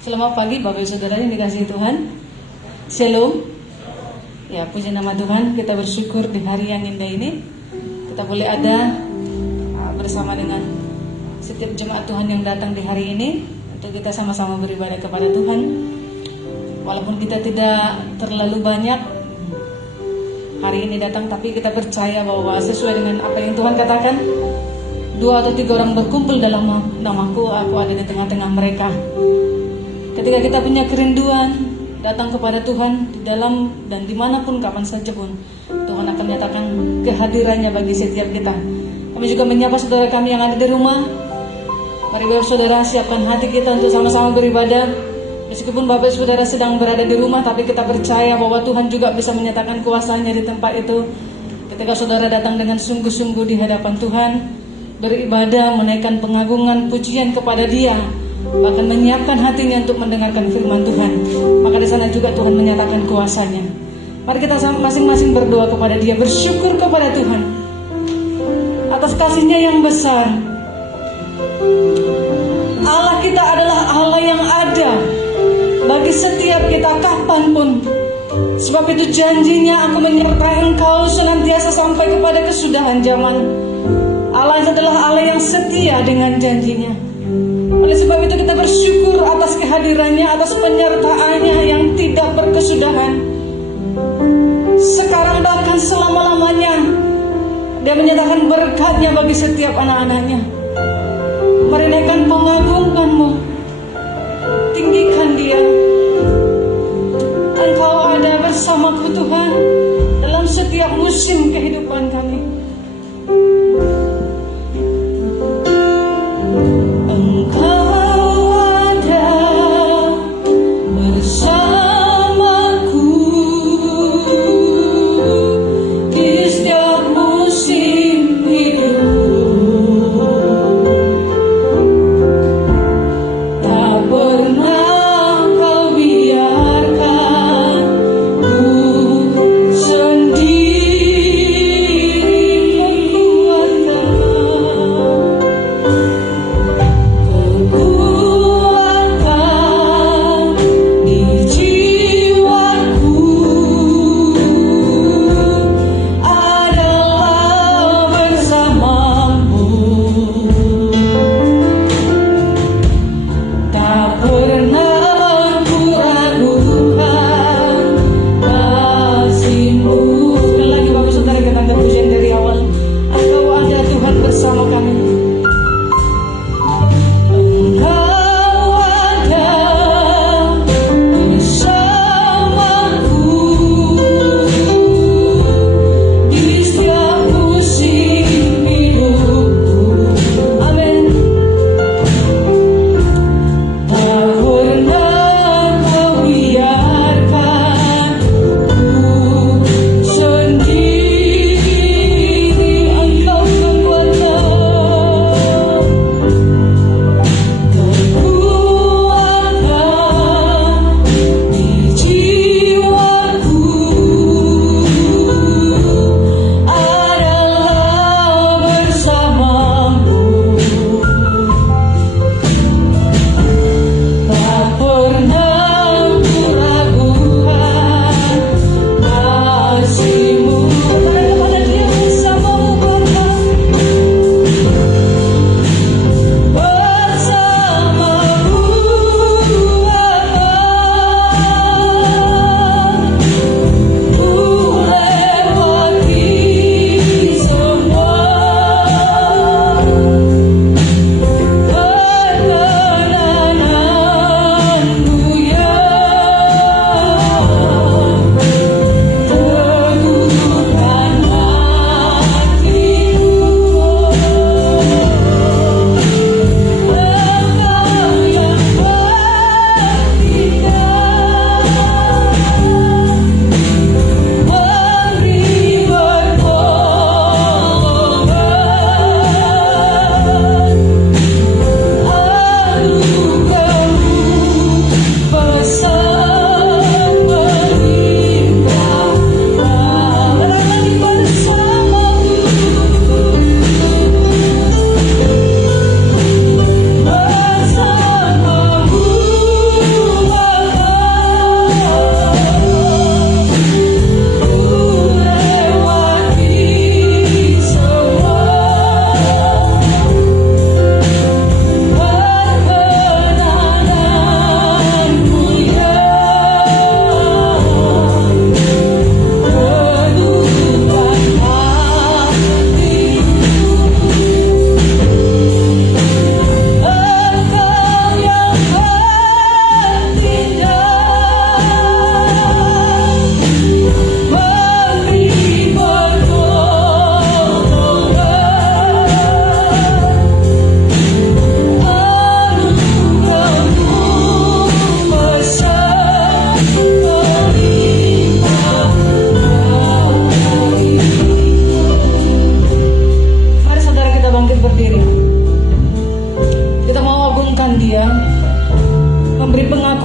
Selamat pagi Bapak Ibu Saudara yang dikasihi Tuhan. Shalom. Ya, puji nama Tuhan, kita bersyukur di hari yang indah ini kita boleh ada bersama dengan setiap jemaat Tuhan yang datang di hari ini untuk kita sama-sama beribadah kepada Tuhan. Walaupun kita tidak terlalu banyak hari ini datang, tapi kita percaya bahwa sesuai dengan apa yang Tuhan katakan, 2 atau 3 orang berkumpul dalam namaku, aku ada di tengah-tengah mereka. Ketika kita punya kerinduan datang kepada Tuhan di dalam dan dimanapun kapan saja pun, Tuhan akan nyatakan kehadirannya bagi setiap kita. Kami juga menyapa saudara kami yang ada di rumah. Mari Bapak Saudara siapkan hati kita untuk sama-sama beribadah. Meskipun Bapak Saudara sedang berada di rumah, tapi kita percaya bahwa Tuhan juga bisa menyatakan kuasa-Nya di tempat itu. Ketika saudara datang dengan sungguh-sungguh di hadapan Tuhan, beribadah, menaikkan pengagungan, pujian kepada Dia, bahkan menyiapkan hatinya untuk mendengarkan firman Tuhan, maka di sana juga Tuhan menyatakan kuasa-Nya. Mari kita masing-masing berdoa kepada Dia, bersyukur kepada Tuhan atas kasih-Nya yang besar. Allah kita adalah Allah yang ada bagi setiap kita kapanpun. Sebab itu janjinya, aku menyertai engkau senantiasa sampai kepada kesudahan zaman. Allah adalah Allah yang setia dengan janjinya. Oleh sebab itu kita bersyukur atas kehadirannya, atas penyertaannya yang tidak berkesudahan. Sekarang bahkan selama-lamanya Dia menyatakan berkat-Nya bagi setiap anak-anak-Nya. Mari naikkan pengagungan-Mu, tinggikan Dia. Engkau ada bersamaku Tuhan dalam setiap musim kehidupan kami. Di setiap musim hidup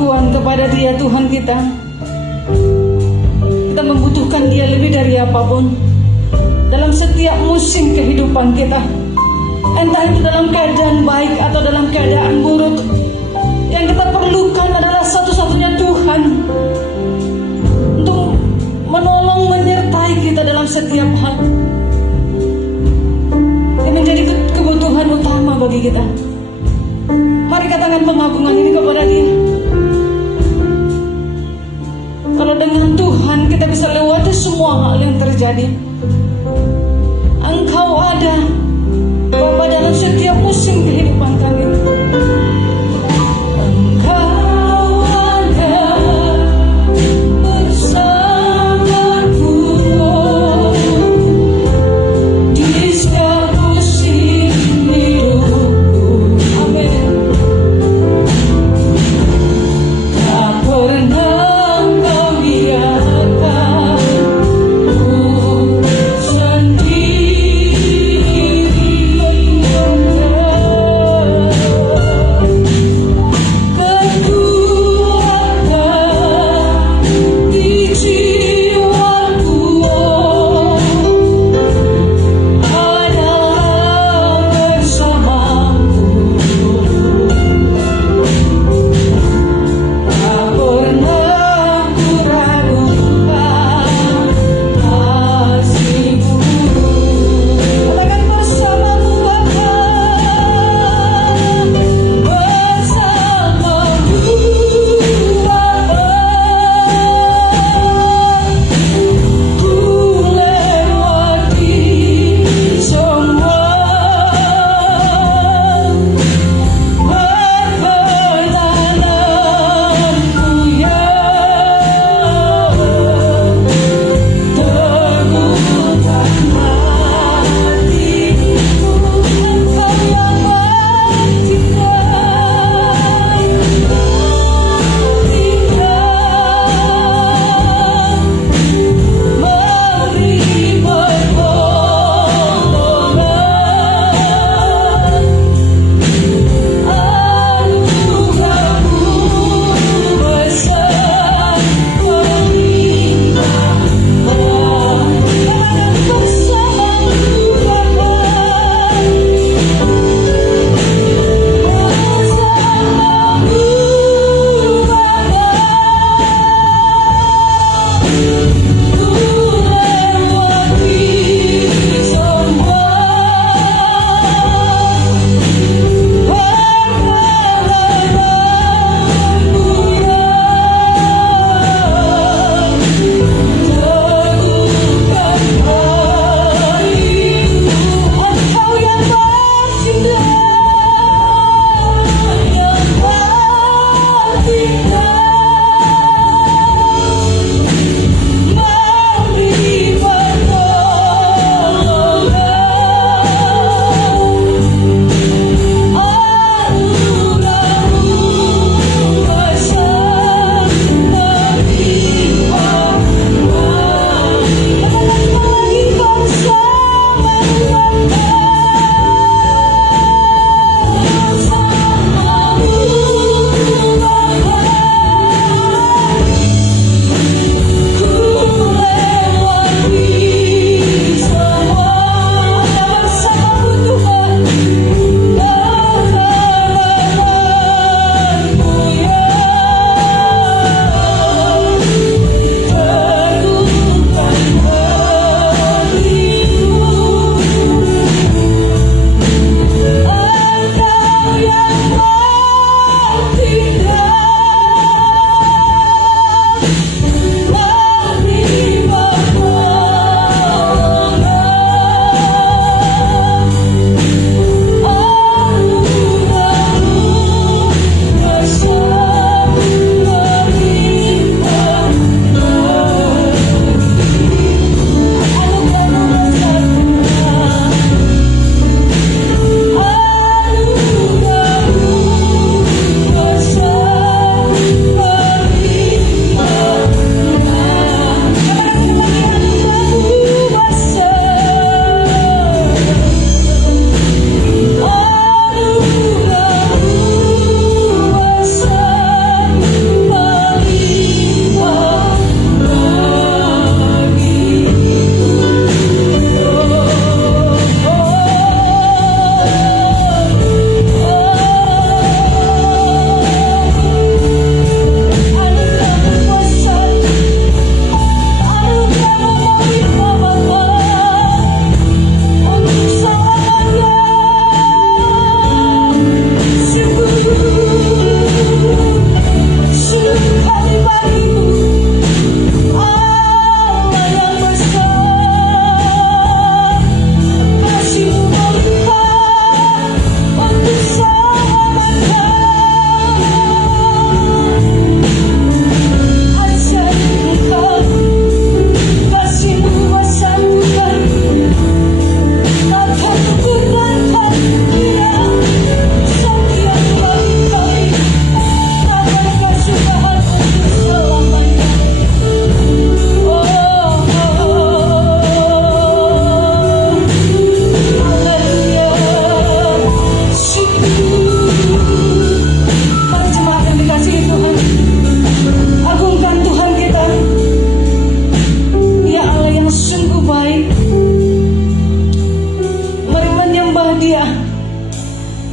pengakuan kepada Dia Tuhan kita. Kita membutuhkan Dia lebih dari apapun dalam setiap musim kehidupan kita. Entah itu dalam keadaan baik atau dalam keadaan buruk, yang kita perlukan adalah satu-satunya Tuhan untuk menolong, menyertai kita dalam setiap hal. Yang menjadi kebutuhan utama bagi kita. Mari katakan pengagungan ini kepada Dia. Kalau dengan Tuhan kita bisa lewati semua hal yang terjadi. Engkau ada, Bapa, dalam setiap musim kehidupan kami. Engkau ada bersamaku di setiap musim hidupku. Amin. Tak pernah kau biarkan ku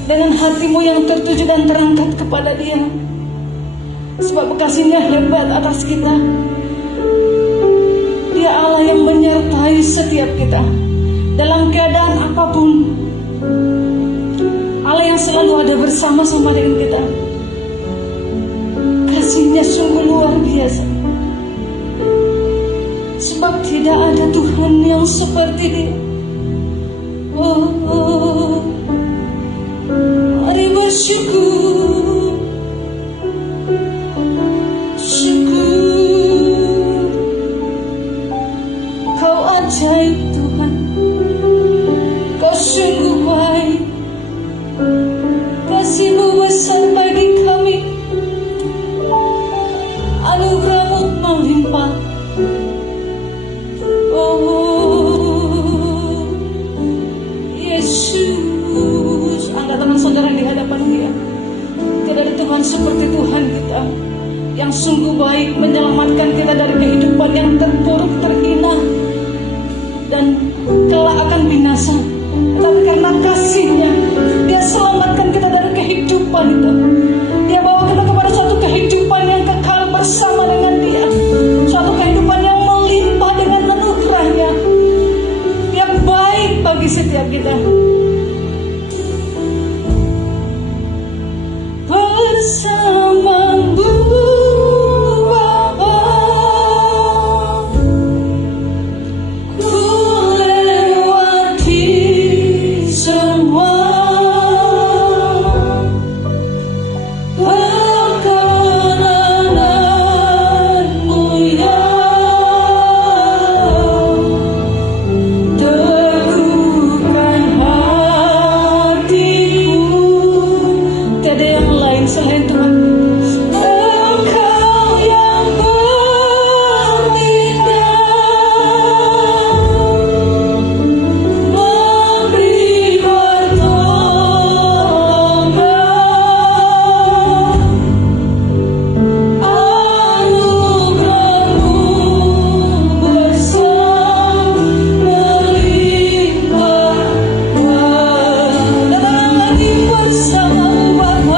dengan hatimu yang tertuju dan terangkat kepada Dia. Sebab kasih-Nya hebat atas kita. Dia Allah yang menyertai setiap kita dalam keadaan apapun. Allah yang selalu ada bersama-sama dengan kita. Kasih-Nya sungguh luar biasa. Sebab tidak ada Tuhan yang seperti Dia. Oh, mari bersyukur, syukur. Kau ajaib Tuhan, Kau sungguh baik. Kasih-Mu besar bagi kami, anugerah-Mu melimpah. Oh Yesus, angkat tangan saudara di hadapan Dia. Tidak ada Tuhan seperti Tuhan kita, yang sungguh baik, menyelamatkan kita dari kehidupan yang terpuruk, terhina, dan kelak akan binasa. Tetapi karena kasih-Nya, Dia selamatkan kita dari kehidupan itu. Dia bawa kita kepada suatu kehidupan yang kekal bersama dengan Dia, suatu kehidupan yang melimpah dengan anugerah-Nya. Dia baik bagi setiap kita. Bersama-Mu Bapa, ku lewati semua perkenanan-Mu yang teguhkan hatiku. Tiada yang lain selain Tuhan. Engkau yang bertindak, memberi pertolongan, anugerah-Mu besar melimpah. Datanglah lagi bersama-Mu Bapa.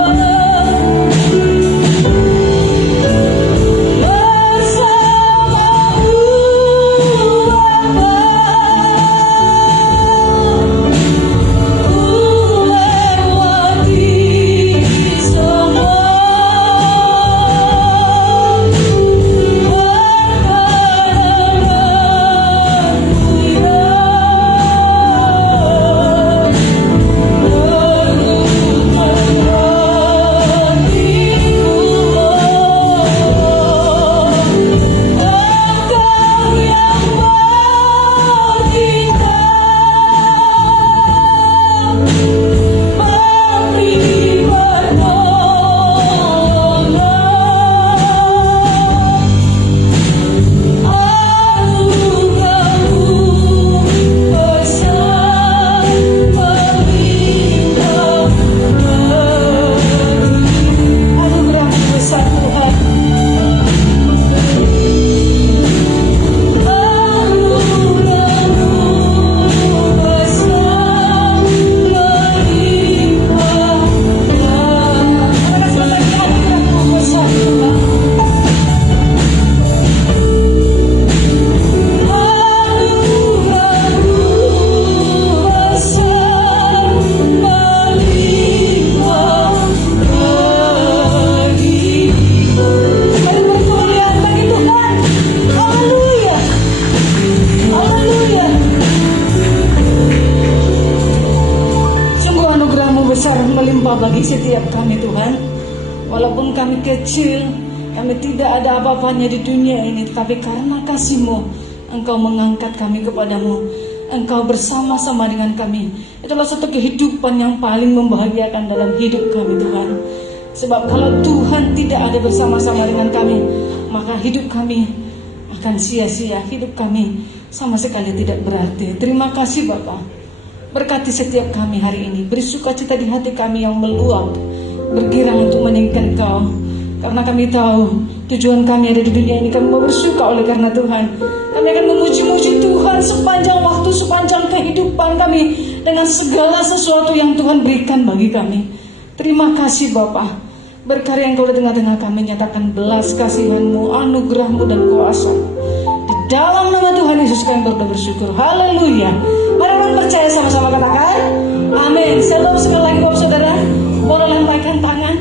Melimpah bagi setiap kami Tuhan. Walaupun kami kecil, kami tidak ada apa-apanya di dunia ini, tetapi karena kasih-Mu, Engkau mengangkat kami kepadamu. Engkau bersama-sama dengan kami. Itulah satu kehidupan yang paling membahagiakan dalam hidup kami Tuhan. Sebab kalau Tuhan tidak ada bersama-sama dengan kami, maka hidup kami akan sia-sia. Hidup kami sama sekali tidak berarti. Terima kasih Bapa. Berkati setiap kami hari ini. Beri sukacita di hati kami yang meluap, bergirang untuk meninggikan Kau. Karena kami tahu tujuan kami ada di dunia ini. Kami mau bersyukur oleh karena Tuhan. Kami akan memuji-muji Tuhan sepanjang waktu, sepanjang kehidupan kami. dengan segala sesuatu yang Tuhan berikan bagi kami. Terima kasih Bapa. Berkarya Engkau di tengah-tengah kami, nyatakan belas kasihan-Mu, anugerah-Mu dan kuasa. Di dalam nama Tuhan Yesus kami bersyukur. Haleluya. Mari kita percaya sama-sama, katakan amin. Shalom. Sekali lagi Bapak Saudara, boleh lambaikan tangan.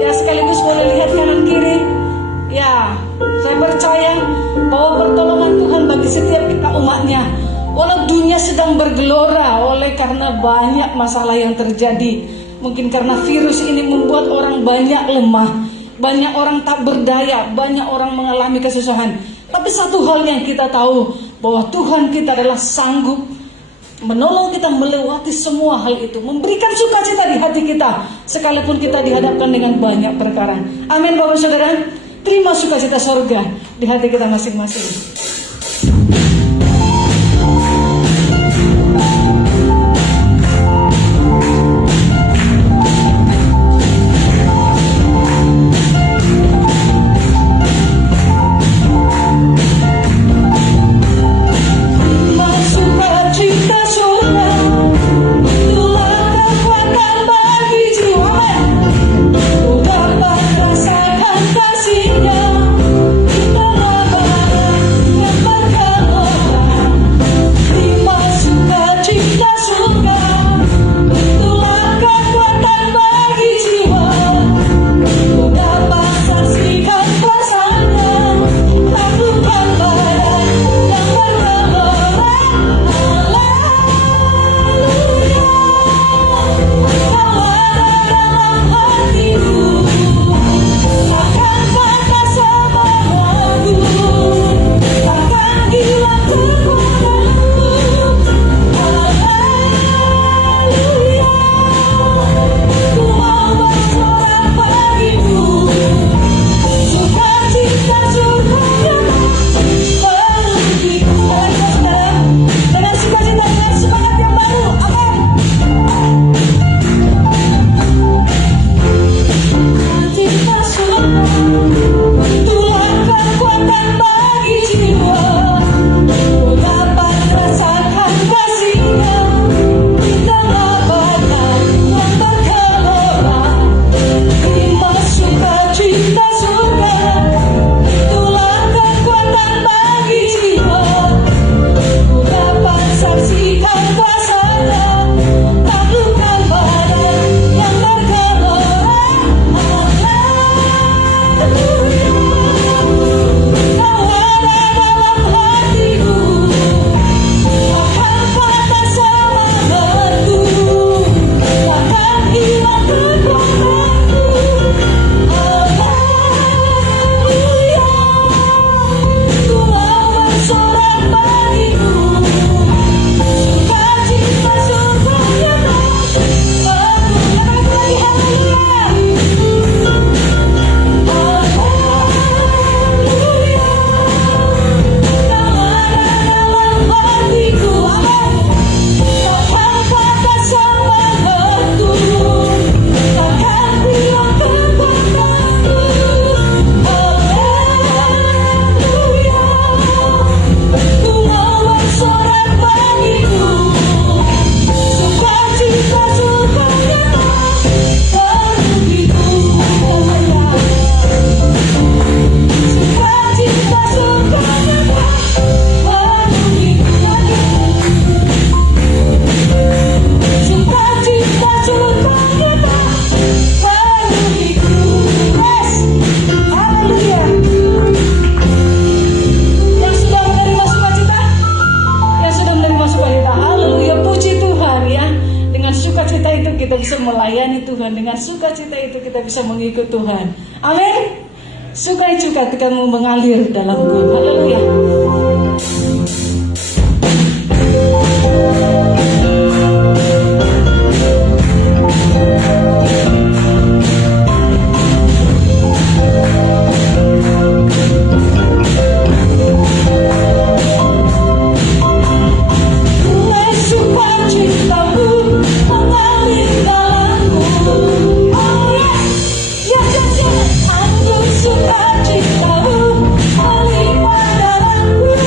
Ya, sekaligus boleh lihat kanan kiri. Ya, saya percaya bahwa pertolongan Tuhan bagi setiap kita umatnya. Walau dunia sedang bergelora oleh karena banyak masalah yang terjadi. Mungkin karena virus ini membuat orang banyak lemah, banyak orang tak berdaya, banyak orang mengalami kesusahan. Tapi satu hal yang kita tahu, bahwa Tuhan kita adalah sanggup menolong kita melewati semua hal itu, memberikan sukacita di hati kita, sekalipun kita dihadapkan dengan banyak perkara. Amin Bapak Saudara. Terima sukacita sorga di hati kita masing-masing. Dengan sukacita itu kita bisa mengikut Tuhan. Amin. Sukacita kamu mengalir dalamku. Haleluya. Sukacitamu, alih padaku.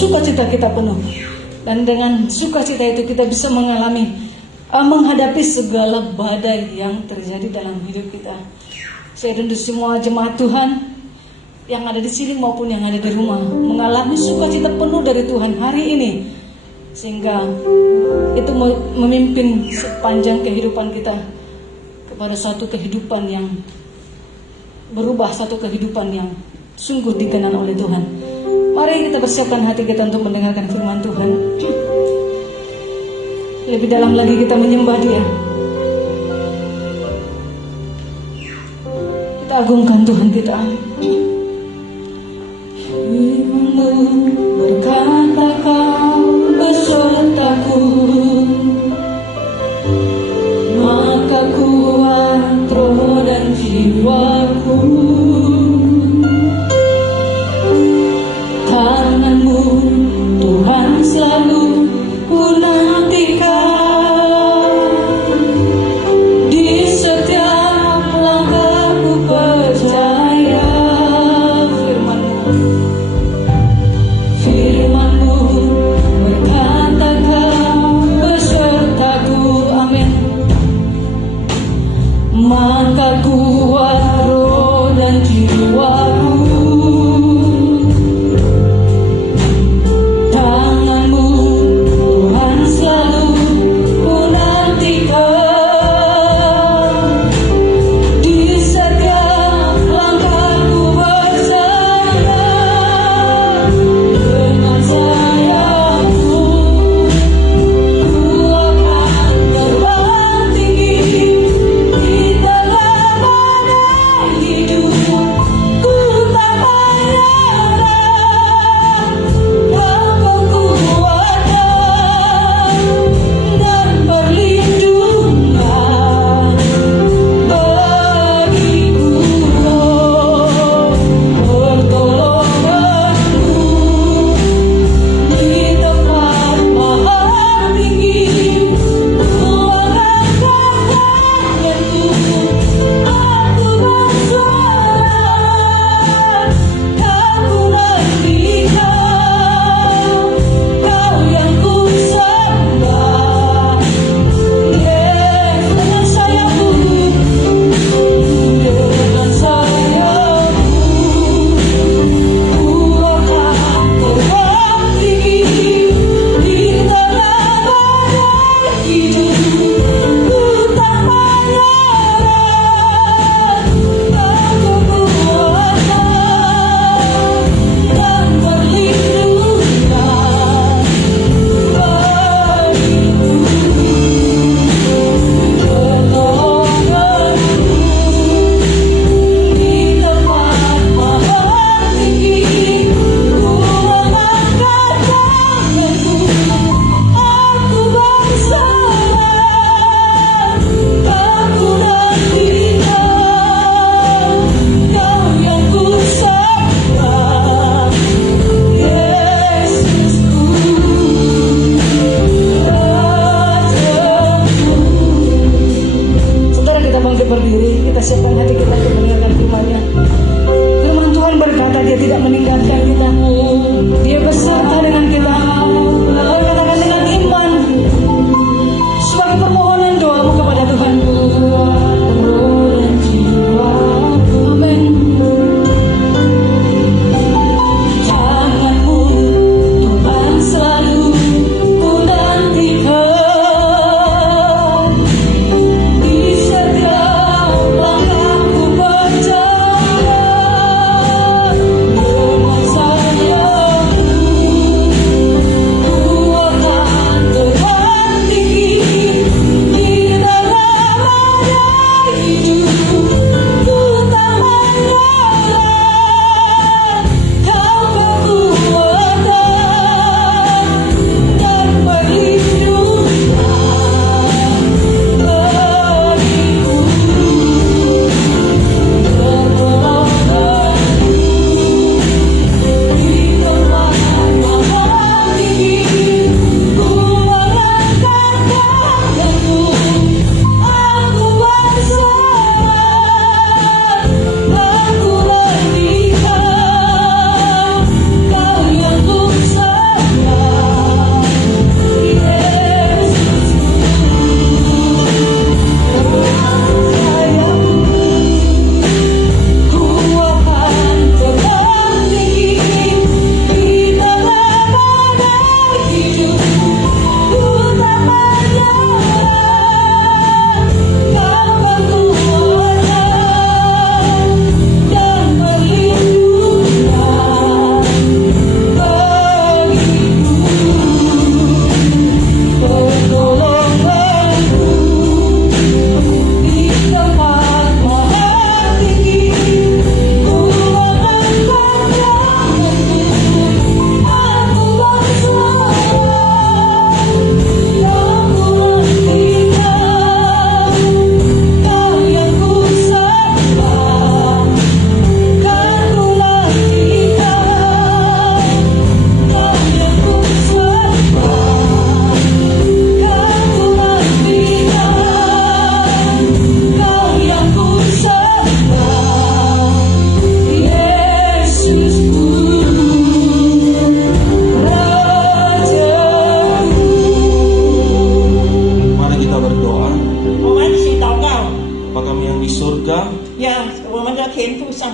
sukacita kita penuh. Dan dengan sukacita itu kita bisa menghadapi segala badai yang terjadi dalam hidup kita. Saya rindu semua jemaat Tuhan yang ada di sini maupun yang ada di rumah mengalami sukacita penuh dari Tuhan hari ini, sehingga itu memimpin sepanjang kehidupan kita kepada suatu kehidupan yang berubah, satu kehidupan yang sungguh dikenal oleh Tuhan. Mari kita persiapkan hati kita untuk mendengarkan firman Tuhan. Lebih dalam lagi kita menyembah Dia. Kita agungkan Tuhan kita. Firman-Mu berkata, Kau besertaku, maka kuat roh dan jiwaku. Tangan-Mu Tuhan selalu ku nantikan, di setiap langkahku percaya. Firman-Mu berkata, Kau besertaku, amin. Maka kuat roh dan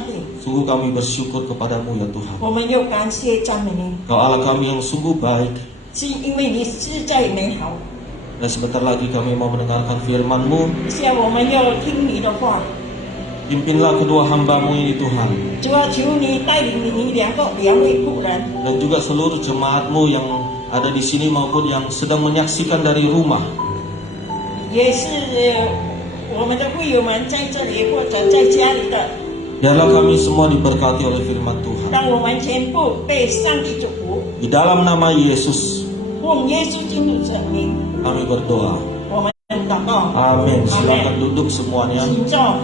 帝， Sungguh kami bersyukur kepadamu ya Tuhan. 我们又感谢赞美你， Kau Allah kami yang sungguh baik. 是因为你实在美好。 Dan sebentar lagi kami mau mendengarkan firman-Mu. 现在我们要听你的话， Pimpinlah kedua hamba-Mu ini Tuhan. 主要求你带领你两位仆人， Dan juga seluruh jemaat-Mu yang ada di sini maupun yang sedang menyaksikan dari rumah. 也是我们的会友们在这里或者在家里的， Biarlah kami semua diberkati oleh firman Tuhan. 让我们全部被上帝祝福。 Di dalam nama Yesus 奉耶稣基督的名， kami berdoa. 我们祷告。 Amin. Silakan duduk semuanya. 请坐，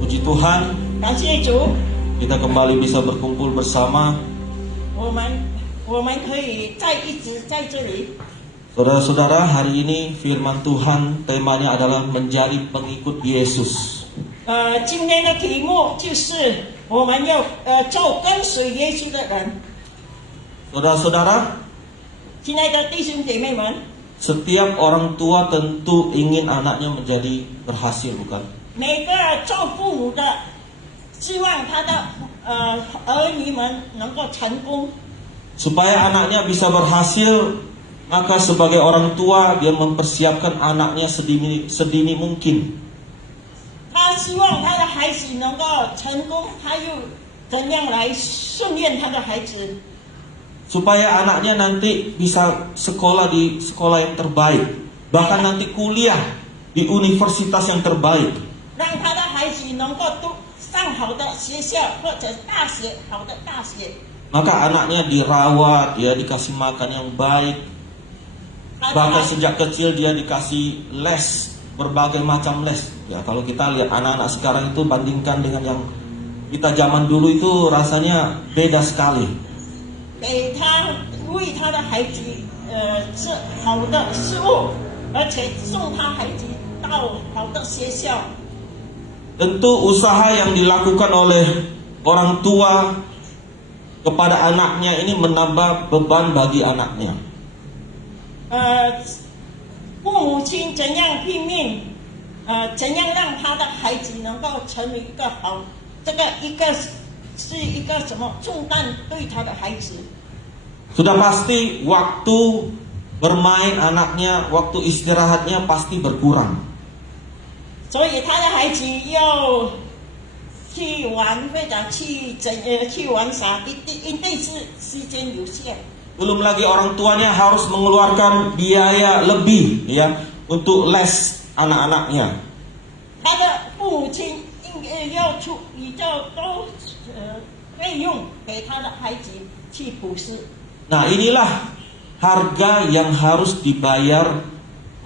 Puji Tuhan, 感谢主， kita kembali bisa berkumpul bersama. 我们可以一直在这里。 Saudara-saudara, hari ini firman Tuhan temanya adalah menjadi pengikut Yesus. 今天的题目就是我们要做跟随耶稣的人。 Saudara-saudara, 亲爱的弟兄姐妹们， setiap orang tua tentu ingin anaknya menjadi berhasil, bukan? 每个做父母的希望他的儿女们能够成功。 Supaya anaknya bisa berhasil, maka sebagai orang tua dia mempersiapkan anaknya sedini mungkin. 他希望他的孩子能够成功，他又怎样来训练他的孩子， Supaya anaknya nanti bisa sekolah di sekolah yang terbaik, bahkan nanti kuliah di universitas yang terbaik. 让他的孩子能够读上好的学校或者大学，好的大学。 Maka anaknya dirawat, dia dikasih makan yang baik. 他的 Bahkan 孩 sejak kecil dia dikasih les, berbagai macam les. Ya, kalau kita lihat anak-anak sekarang itu bandingkan dengan yang kita zaman dulu itu rasanya beda sekali. 给他为他的孩子是好的事物，而且送他孩子到好的学校。 Tentu usaha yang dilakukan oleh orang tua kepada anaknya ini menambah beban bagi anaknya. 父母亲怎样拼命，怎样让他的孩子能够成为一个好，这个是一个什么重担对他的孩子。 Sudah pasti waktu bermain anaknya, waktu istirahatnya pasti berkurang. 所以他的孩子要去玩或者去玩耍，一定是时间有限。 Belum lagi orang tuanya harus mengeluarkan biaya lebih ya untuk les anak-anaknya. 他的父母亲应该要出比较多费用给他的孩子去补习。 Nah, inilah harga yang harus dibayar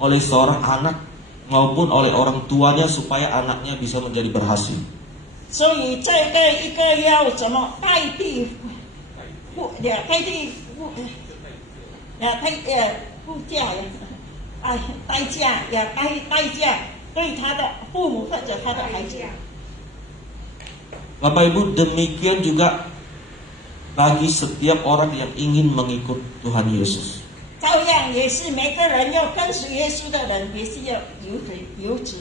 oleh seorang anak maupun oleh orang tuanya supaya anaknya bisa menjadi berhasil. 所以这个一个要怎么代替付价呀，代价对他的父母或者他的孩子。 Bapak Ibu, demikian juga bagi setiap orang yang ingin mengikut Tuhan Yesus. 照样也是每个人要跟随耶稣的人，也是要有旨。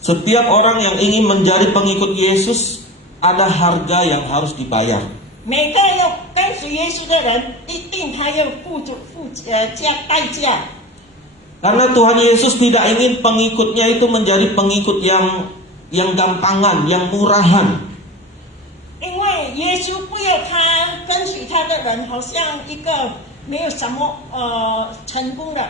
Setiap orang yang ingin menjadi pengikut Yesus ada harga yang harus dibayar. 每个要跟随耶稣的人，一定他要付代价。 Karena Tuhan Yesus tidak ingin pengikutnya itu menjadi pengikut yang gampangan, yang murahan. 因为耶稣不要他跟随他的人，好像一个没有什么成功的。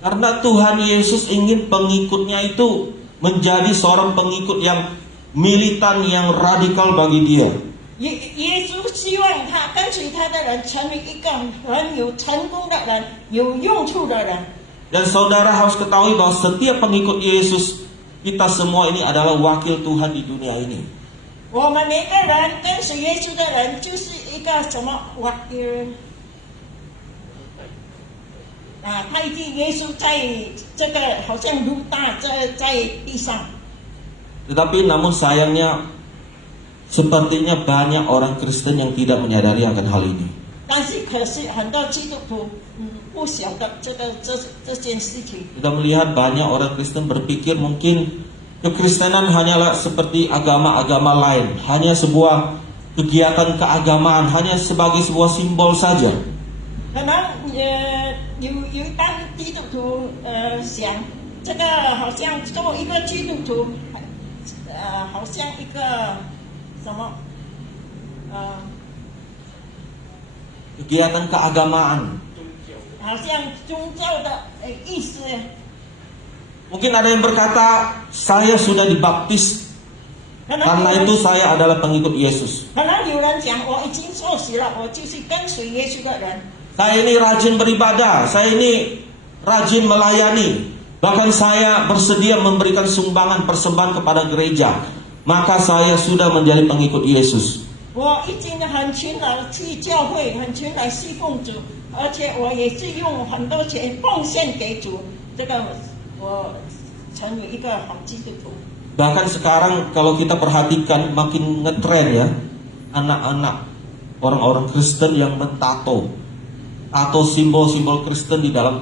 Karena Tuhan Yesus ingin pengikutnya itu menjadi seorang pengikut yang militan, yang radikal bagi dia. 耶稣希望他跟随他的人成为一个很有成功的人，有用处的人。 Dan saudara harus ketahui bahwa setiap pengikut Yesus, kita semua ini adalah wakil Tuhan di dunia ini. 我们每个人跟随耶稣的人，就是一个什么代替耶稣在这个好像如大在地上。 Tetapi namun sayangnya, sepertinya banyak orang Kristen yang tidak menyadari akan hal ini. 但是可是很多基督徒不晓得这件事情。 Kita melihat banyak orang Kristen berpikir mungkin Kekristenan hanyalah seperti agama-agama lain, hanya sebuah kegiatan keagamaan, hanya sebagai sebuah simbol saja. 可能有一般基督徒想，这个好像做一个基督徒，好像一个什么Kegiatan keagamaan. 好像宗教的意思。 Mungkin ada yang berkata, saya sudah dibaptis, 可能 karena itu saya adalah pengikut Yesus. 可能有人讲，我已经受洗了，我就是跟随耶稣的人。 Saya ini rajin beribadah, saya ini rajin melayani. Bahkan saya bersedia memberikan sumbangan persembahan kepada gereja. Maka saya sudah menjadi pengikut Yesus. 我已经很勤劳去教会，很勤劳侍奉主，而且我也是用很多钱奉献给主。这个我成为一个好基督徒。 Bahkan sekarang kalau kita perhatikan makin ngetren ya, anak-anak orang-orang Kristen yang mentato atau simbol-simbol Kristen di dalam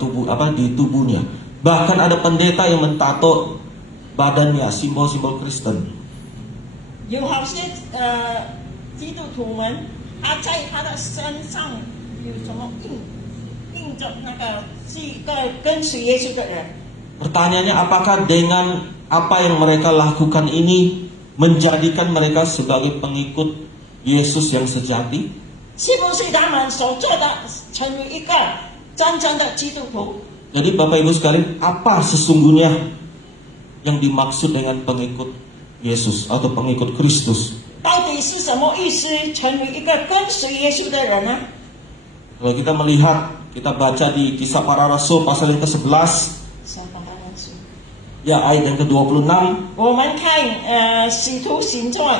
di tubuhnya. Bahkan ada pendeta yang mentato badannya simbol-simbol Kristen. 有好些基督徒们，他在他的身上有什么印着那个是一个跟随耶稣的人。 Pertanyaannya, apakah dengan apa yang mereka lakukan ini menjadikan mereka sebagai pengikut Yesus yang sejati? 是不是他们所做的成为一个真正的基督徒？ Jadi Bapak Ibu sekalian, apa sesungguhnya yang dimaksud dengan pengikut Yesus atau pengikut Kristus? 到底是什么意思？成为一个跟随耶稣的人呢？ Kalau kita melihat, kita baca di Kisah Para Rasul pasal yang ke-11, 想把它认识。 ya ayat yang ke-26, 我们看使徒行传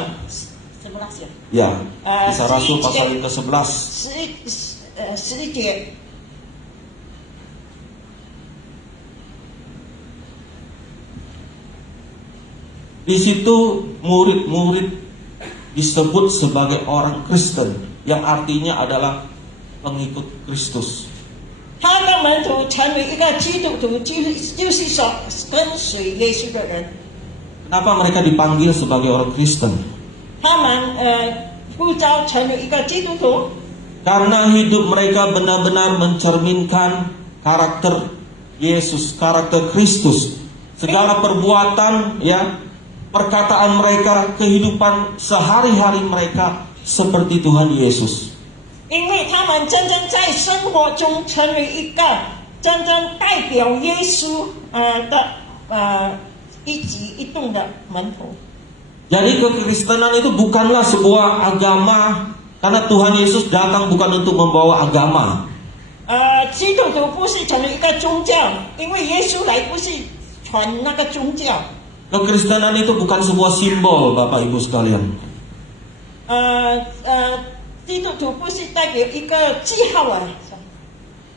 11节， ya Kisah Rasul pasal yang ke-11. 11节。 Di situ murid-murid disebut sebagai orang Kristen, yang artinya adalah pengikut Kristus. 他的门徒成为一个基督徒，就是说跟随耶稣的人。 Kenapa mereka dipanggil sebagai orang Kristen? 他们呼召成为一个基督徒， Karena hidup mereka benar-benar mencerminkan karakter Yesus, karakter Kristus. Segala perbuatan, ya, perkataan mereka, kehidupan sehari-hari mereka seperti Tuhan Yesus. 因为他们真正在生活中成为一个真正代表耶稣的一举一动的门徒。 Jadi kekristenan itu bukanlah sebuah agama, karena Tuhan Yesus datang bukan untuk membawa agama. 基督徒不是成为一个宗教，因为耶稣来不是传那个宗教。 Kekristenan itu bukan sebuah simbol, Bapak Ibu sekalian. 基督徒不是代表一个记号啊。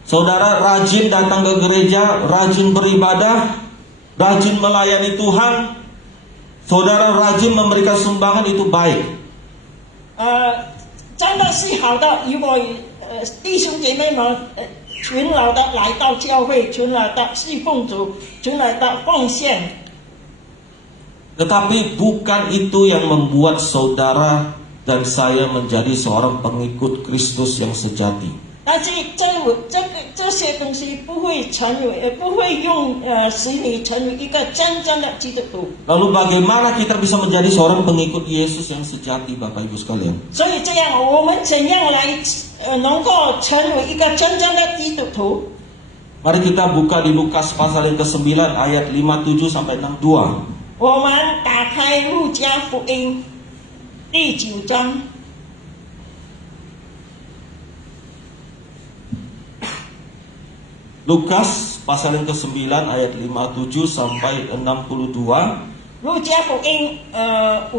Saudara rajin datang ke gereja, rajin beribadah, rajin melayani Tuhan, saudara rajin memberikan sumbangan, itu baik. 真的是好的。如果弟兄姐妹们勤劳的来到教会，勤劳的侍奉主，勤劳的奉献。 Tetapi bukan itu yang membuat saudara dan saya menjadi seorang pengikut Kristus yang sejati. 但是这些东西不会使你成为一个真正的基督徒。 Lalu bagaimana kita bisa menjadi seorang pengikut Yesus yang sejati, Bapak Ibu sekalian? 所以这样，我们怎样来能够成为一个真正的基督徒？ Mari kita buka di Lukas pasal yang ke-9 ayat 57 sampai 62. 我们打开路加福音第9章。 Lukas pasal yang ke-9 ayat 57 sampai 62. 路加福音9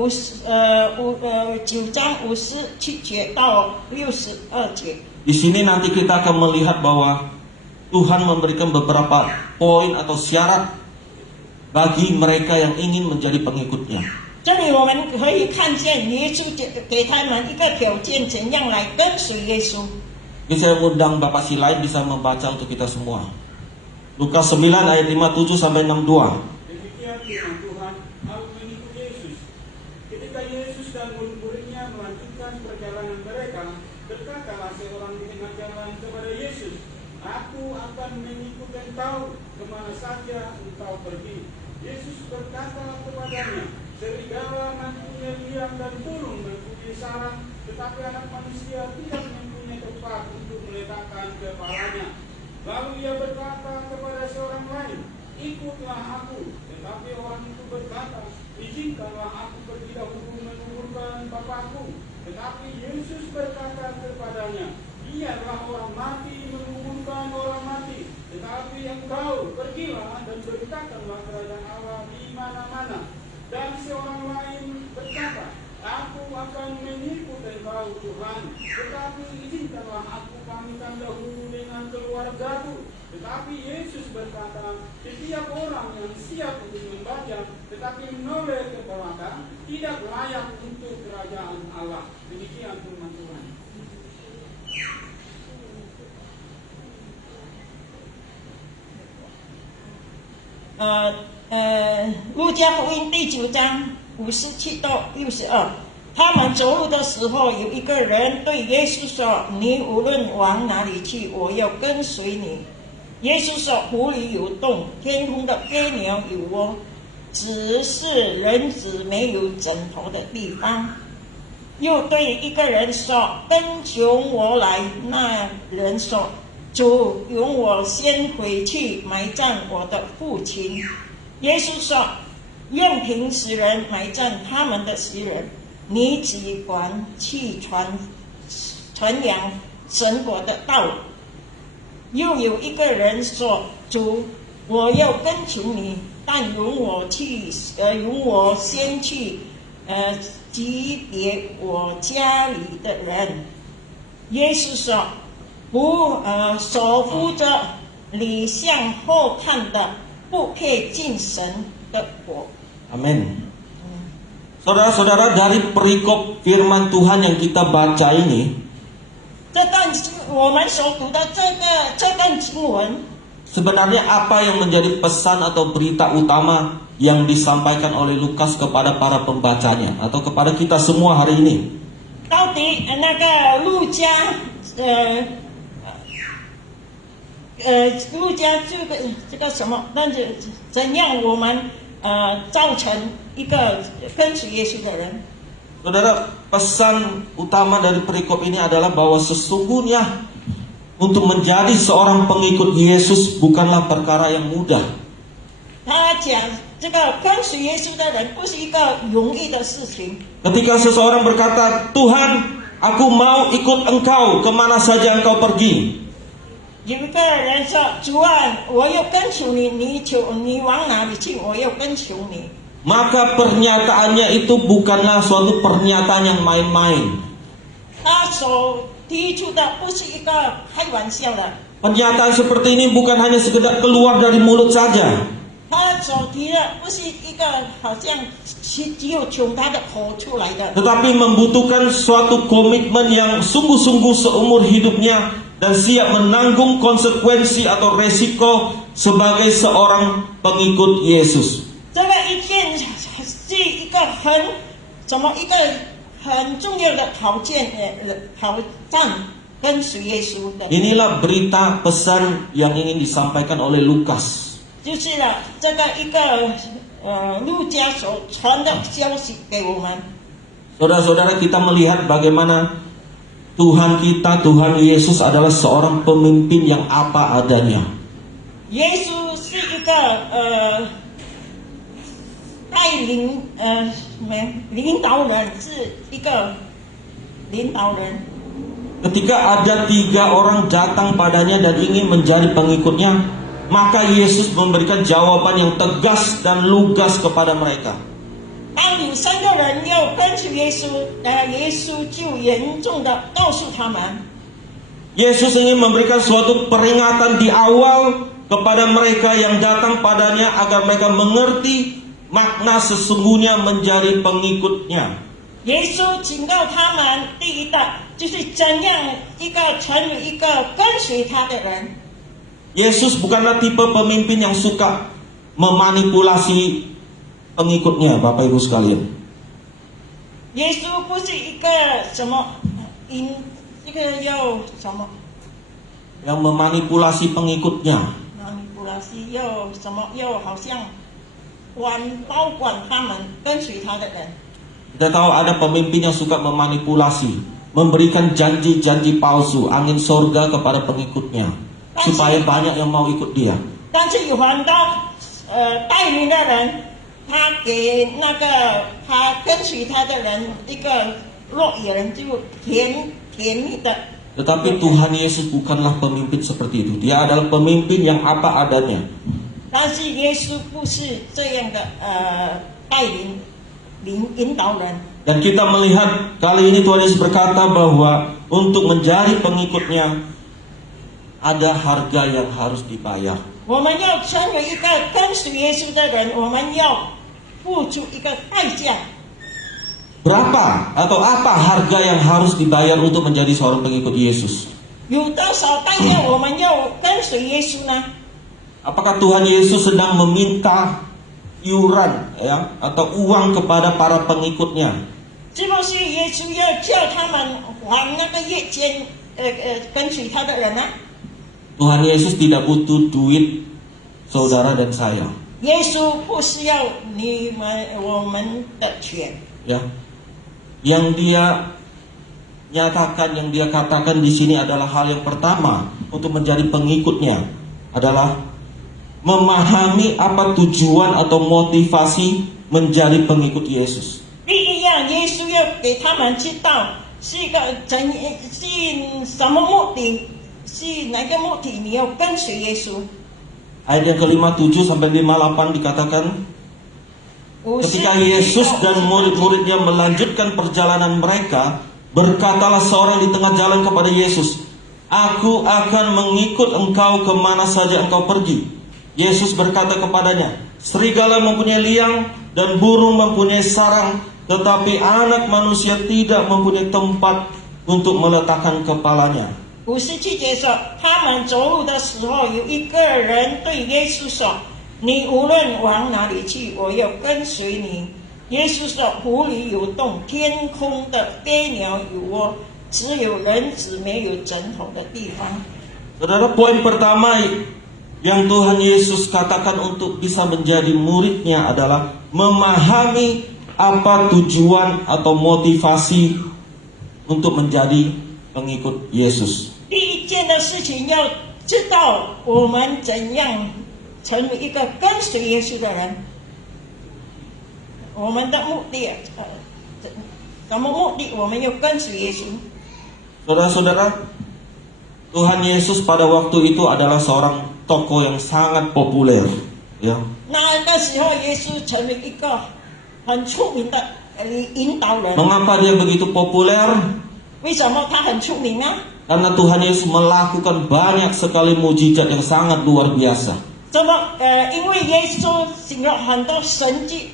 章57节到62节。 Di sini nanti kita akan melihat bahwa Tuhan memberikan beberapa poin atau syarat bagi mereka yang ingin menjadi pengikutnya. 这里我们可以看见耶稣给他们一个条件，怎样来跟随耶稣。 Ini saya undang Bapak Silain bisa membaca untuk kita semua. Lukas 9 ayat 57 sampai 62. Demikian firman Tuhan, dunia melanjutkan perjalanan mereka, berkatalah seorang di tengah jalan kepada Yesus, "Aku akan mengikuti engkau kemana saja engkau pergi." Yesus berkata kepadanya, "Serigala mempunyai liang dan burung mempunyai sarang, tetapi anak manusia tidak mempunyai tempat untuk meletakkan kepalanya." Lalu ia berkata kepada seorang lain, "Ikutlah aku." Tetapi orang itu berkata, "Izinkanlah aku pergi dahulu menguburkan Bapakku." Tetapi Yesus berkata kepadanya, "Biarlah orang mati menguburkan orang mati, tetapi engkau pergilah dan beritakanlah kerajaan Allah di mana-mana." Dan seorang lain berkata, "Aku akan mengikut engkau Tuhan, tetapi izinkanlah aku pamitan dahulu dengan keluargaku." Tetapi Yesus berkata, "Setiap orang yang siap untuk membaca tetapi menoleh ke belakang tidak layak untuk kerajaan Allah." Demikian firman Tuhan. 路加福音第9章57到62，他们走路的时候，有一个人对耶稣说：“你无论往哪里去，我要跟随你。”耶稣说：“湖里有洞，天空的飞鸟有窝，只是人子没有枕头的地方。”又对一个人说：“跟从我来。”那人说：“主，容我先回去埋葬我的父亲。”耶稣说：“用凭死人埋葬他们的死人，你只管去传扬神国的道。”又有一个人说：“主，我要跟从你，但容我先去祭奠我家里的人。”耶稣说：“手扶着你向后看的，不配进神的国。” Amin. Saudara-saudara, dari perikop firman Tuhan yang kita baca ini, 这段我们所读的这段经文， sebenarnya apa yang menjadi pesan atau berita utama yang disampaikan oleh Lukas kepada para pembacanya atau kepada kita semua hari ini? 到底那个路加这个什么？但是怎样我们造成一个跟随耶稣的人？ Saudara, pesan utama dari perikop ini adalah bahwa sesungguhnya untuk menjadi seorang pengikut Yesus bukanlah perkara yang mudah. 他讲这个跟随耶稣的人不是一个容易的事情。 Ketika seseorang berkata, "Tuhan, aku mau ikut engkau kemana saja engkau pergi." 有一个人说：“主啊，我要跟从你，你往哪里去，我要跟从你。” Maka pernyataannya itu bukanlah suatu pernyataan yang main-main. 他所提出的不是一个开玩笑的， Pernyataan seperti ini bukan hanya sekedar keluar dari mulut saja, 他所提的不是一个好像只有从他的口出来的， tetapi membutuhkan suatu komitmen yang sungguh-sungguh seumur hidupnya dan siap menanggung konsekuensi atau resiko sebagai seorang pengikut Yesus. 这个一件是一个很重要的挑战，跟随耶稣的， Inilah berita pesan yang ingin disampaikan oleh Lukas. 就是了这个一个路加所传的消息给我们。 Saudara-saudara, kita melihat bagaimana Tuhan kita, Tuhan Yesus adalah seorang pemimpin yang apa adanya. 耶稣是一个带领领导人，是一个领导人。 Ketika ada 3 orang datang padanya dan ingin menjadi pengikutnya, maka Yesus memberikan jawaban yang tegas dan lugas kepada mereka. 当有3个人要跟随耶稣，耶稣就严重的告诉他们， Yesus ingin memberikan suatu peringatan di awal kepada mereka yang datang padanya agar mereka mengerti makna sesungguhnya menjadi pengikutnya. 耶稣警告他们，第一的就是怎样成为一个跟随他的人。 Yesus bukanlah tipe pemimpin yang suka memanipulasi pengikutnya, Bapak Ibu sekalian. 耶稣不是一个什么这个要什么 yang memanipulasi pengikutnya. manipulasi，要什么要好像保管他们跟随他的人。 Kita tahu ada pemimpin yang suka memanipulasi, memberikan janji-janji palsu, angin sorga kepada pengikutnya, supaya banyak yang mau ikut dia. 但是有很多带领的人，他给那个他跟随他的人一个若有人就甜蜜的。 Tetapi Tuhan Yesus bukanlah pemimpin seperti itu. Dia adalah pemimpin yang apa adanya. 但是耶稣不是这样的带领引导人。 Dan kita melihat kali ini Tuhan Yesus berkata bahwa untuk menjadi pengikutnya ada harga yang harus dibayar. 我们要成为一个跟随耶稣的人，我们要付出一个代价。 Berapa atau apa harga yang harus dibayar untuk menjadi seorang pengikut Yesus? 有多少代价我们要跟随耶稣呢？ Apakah Tuhan Yesus sedang meminta iuran ya atau uang kepada para pengikutnya? 是不是耶稣要叫他们还那个月间跟随他的人呢？ Tuhan Yesus tidak butuh duit saudara dan saya. 耶稣不需要我们的钱， Ya. Yang dia nyatakan, yang dia katakan di sini adalah hal yang pertama untuk menjadi pengikutnya adalah memahami apa tujuan atau motivasi menjadi pengikut Yesus. 第一样，耶稣要给他们知道是什么目的，是哪个目的你要跟随耶稣。 Ayat yang ke-57 sampai 58 dikatakan, ketika Yesus dan murid-muridnya melanjutkan perjalanan mereka, berkatalah seorang di tengah jalan kepada Yesus, "Aku akan mengikut engkau kemana saja engkau pergi." Yesus berkata kepadanya, "Serigala mempunyai liang dan burung mempunyai sarang, tetapi anak manusia tidak mempunyai tempat untuk meletakkan kepalanya." 57节说，他们走路的时候，有一个人对耶稣说：“你无论往哪里去，我要跟随你。”耶稣说：“湖里有洞，天空的飞鸟有窝，只有人子没有枕头的地方。” Saudara, poin pertama yang Tuhan Yesus katakan untuk bisa menjadi muridnya adalah memahami apa tujuan atau motivasi untuk menjadi pengikut Yesus. 第一件的事情要知道我们怎样成为一个跟随耶稣的人。我们的目的，什么目的？我们要跟随耶稣。 Saudara-saudara, Tuhan Yesus pada waktu itu adalah seorang tokoh yang sangat populer, ya. 那个时候，耶稣成为一个很出名的引导人。 Mengapa dia begitu populer? 为什么他很出名啊？ Karena Tuhan Yesus melakukan banyak sekali mujizat yang sangat luar biasa. 因为耶稣行了很多神迹。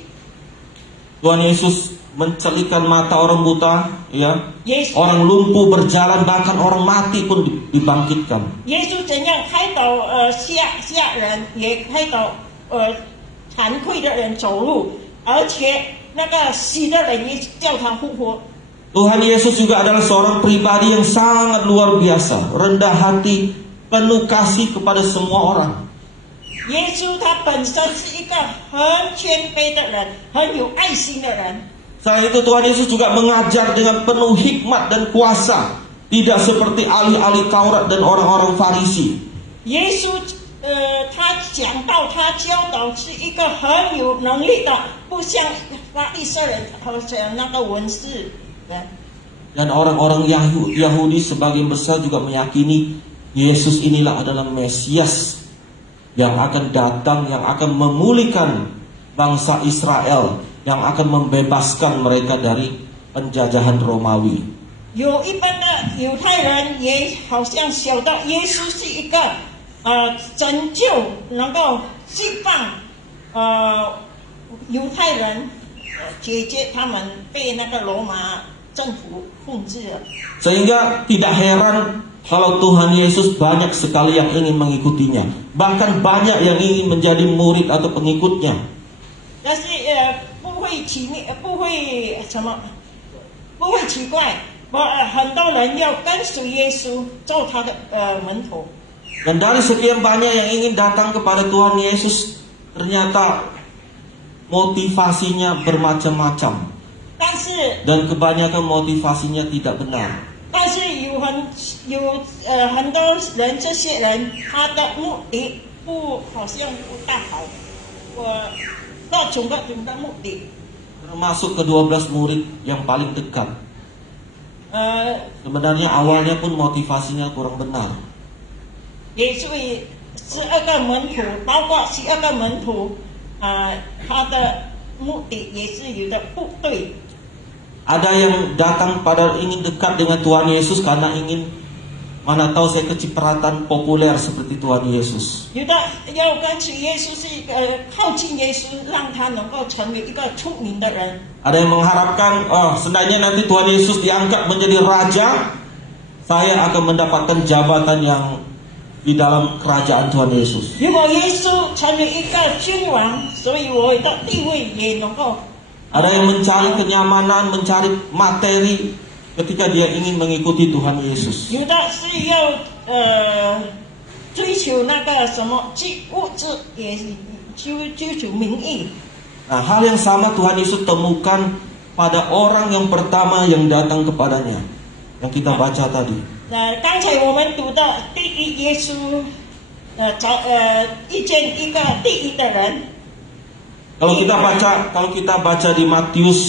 Tuhan Yesus mencelikan mata orang buta, ya. 耶稣 Orang lumpuh berjalan, bahkan orang mati pun dibangkitkan. 耶稣怎样开导下人，也开导惭愧的人走路，而且那个死的人也叫他复活。 Tuhan Yesus juga adalah seorang pribadi yang sangat luar biasa, rendah hati, penuh kasih kepada semua orang. 耶稣他本身是一个很谦卑的人，很有爱心的人。 Selain itu Tuhan Yesus juga mengajar dengan penuh hikmat dan kuasa, tidak seperti ahli-ahli Taurat dan orang-orang Farisi. 耶稣他讲道，他教导是一个很有能力的，不像法利赛人好像那个文士。 Dan orang-orang Yahudi sebagian besar juga meyakini Yesus inilah adalah Mesias yang akan datang, yang akan memulihkan bangsa Israel, yang akan membebaskan mereka dari penjajahan Romawi. 有一般的犹太人也好像晓得耶稣是一个拯救，能够释放犹太人，解决他们被那个罗马政府控制了。 Sehingga tidak heran kalau Tuhan Yesus banyak sekali yang ingin mengikutinya. Bahkan banyak yang ingin menjadi murid atau pengikutnya. 但是不会什么不会奇怪。很多人要跟随耶稣，做他的门徒。 Dan dari sekian banyak yang ingin datang kepada Tuhan Yesus, ternyata motivasinya bermacam-macam. 但是 Dan kebanyakan motivasinya tidak benar. 很多人，这些人他的目的好像不大好，各种的目的。 Termasuk ke-12 murid yang paling dekat. Sebenarnya awalnya pun motivasinya kurang benar. 也所以12个门徒，包括12个门徒，他的目的也是有的不对。 Ada yang datang pada ingin dekat dengan Tuhan Yesus karena ingin, mana tahu saya kecipratan populer seperti Tuhan Yesus. 有的要跟随耶稣是靠近耶稣，让他能够成为一个出名的人。 Ada yang mengharapkan, seandainya nanti Tuhan Yesus diangkat menjadi raja, saya akan mendapatkan jabatan yang di dalam kerajaan Tuhan Yesus. 如果耶稣成为一个君王，所以我的地位也能够。 Ada yang mencari kenyamanan, mencari materi ketika dia ingin mengikuti Tuhan Yesus. 有的是要追求那个什么物质，也追求名义。 Nah, hal yang sama Tuhan Yesus temukan pada orang yang pertama yang datang kepadanya, yang kita baca tadi. 刚才我们读到第一，耶稣遇见一个第一的人。 Kalau kita baca di Matius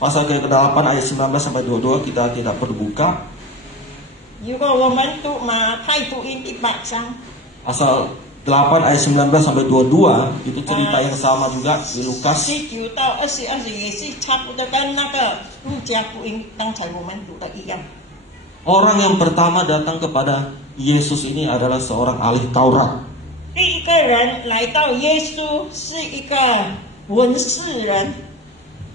pasal ke-8 ayat 19 sampai 22, kita tidak perlu buka. 如果我们读马太福音第8章， Pasal 8 ayat 19 sampai 22 itu cerita yang sama juga di Lukas. 19到22也是差不多跟那个路加福音刚才我们读的一样。 Orang yang pertama datang kepada Yesus ini adalah seorang ahli Taurat. 第一个人来到耶稣是一个文士人，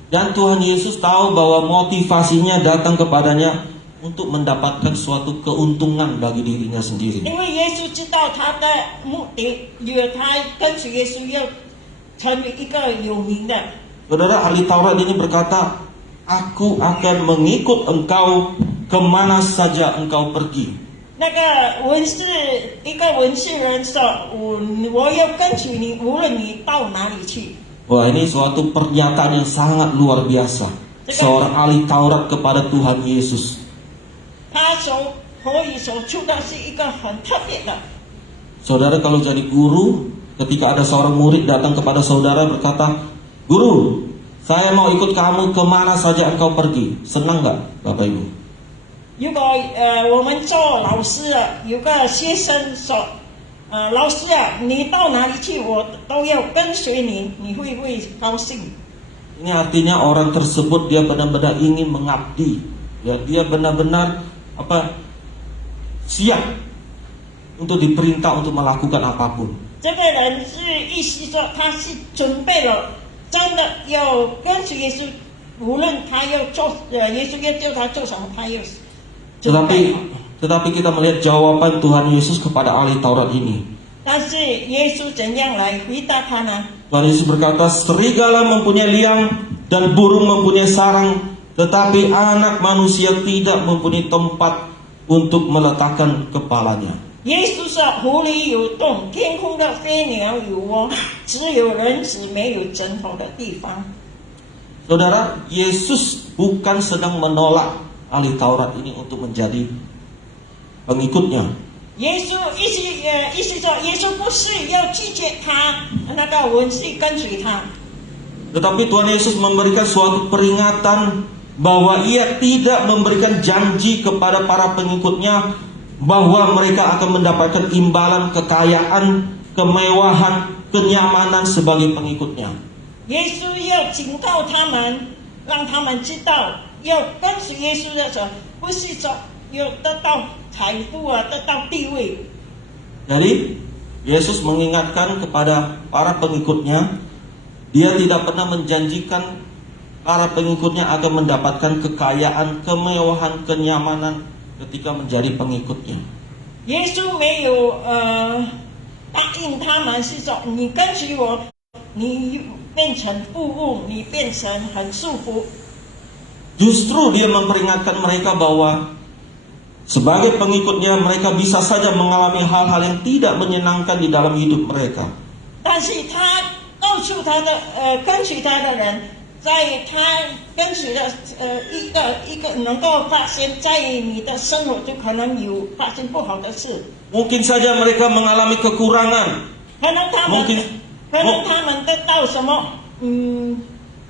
Dan Tuhan Yesus tahu bahwa motivasinya datang kepadanya untuk mendapatkan suatu keuntungan bagi dirinya sendiri. 因为耶稣知道他的目的，他跟随耶稣要成为一个有名的。 Saudara, ahli Taurat ini berkata, "Aku akan mengikut engkau kemana saja engkau pergi." 那个一个文士人说：“我要跟随你，无论你到哪里去。” Wah, ini suatu pernyataan yang sangat luar biasa. Seorang ahli Taurat kepada Tuhan Yesus. 他可以所出的是一个很特别的。 Saudara, kalau jadi guru, ketika ada seorang murid datang kepada saudara berkata, "Guru, saya mau ikut kamu kemana saja engkau pergi." Senang nggak, Bapak Ibu? 如果我们做老师的，有个学生说：“老师啊，你到哪里去，我都要跟随你，你会不会高兴？” Ini artinya orang tersebut dia benar-benar ingin mengabdi, ya, dia benar-benar siap untuk diperintah untuk melakukan apapun. 这个人是意思说他是准备了，真的要跟随耶稣，无论他要做耶稣要叫他做什么，他要准备好。 Tetapi kita melihat jawaban Tuhan Yesus kepada ahli Taurat ini. 但是耶稣怎样来回答他呢？ Tuhan Yesus berkata, "Serigala mempunyai liang dan burung mempunyai sarang, tetapi anak manusia tidak mempunyai tempat untuk meletakkan kepalanya." 耶稣说：“狐狸有洞，天空的飞鸟有窝，只有人子没有枕头的地方。” Saudara, Yesus bukan sedang menolak ahli Taurat ini untuk menjadi pengikutnya. 耶稣意思说，耶稣不是要拒绝他那个文士跟随他， Tetapi Tuhan Yesus memberikan suatu peringatan bahwa ia tidak memberikan janji kepada para pengikutnya bahwa mereka akan mendapatkan imbalan kekayaan, kemewahan, kenyamanan sebagai pengikutnya. 耶稣要警告他们，让他们知道，要跟随耶稣的时候，不是说要得到财富啊，得到地位。 Jadi Yesus mengingatkan kepada para pengikutnya, dia tidak pernah menjanjikan para pengikutnya akan mendapatkan kekayaan, kemewahan, kenyamanan ketika menjadi pengikutnya. 耶稣没有答应他们是说，你跟随我，你变成富翁，你变成很舒服。Justru dia memperingatkan mereka bahwa sebagai pengikutnya mereka bisa saja mengalami hal-hal yang tidak menyenangkan di dalam hidup mereka. 但是他告诉他的跟随他的人，在他跟随的一个能够发现，在你的生活中可能有发生不好的事， Mungkin saja mereka mengalami kekurangan. 可能他们 Mungkin 可能他们得到什么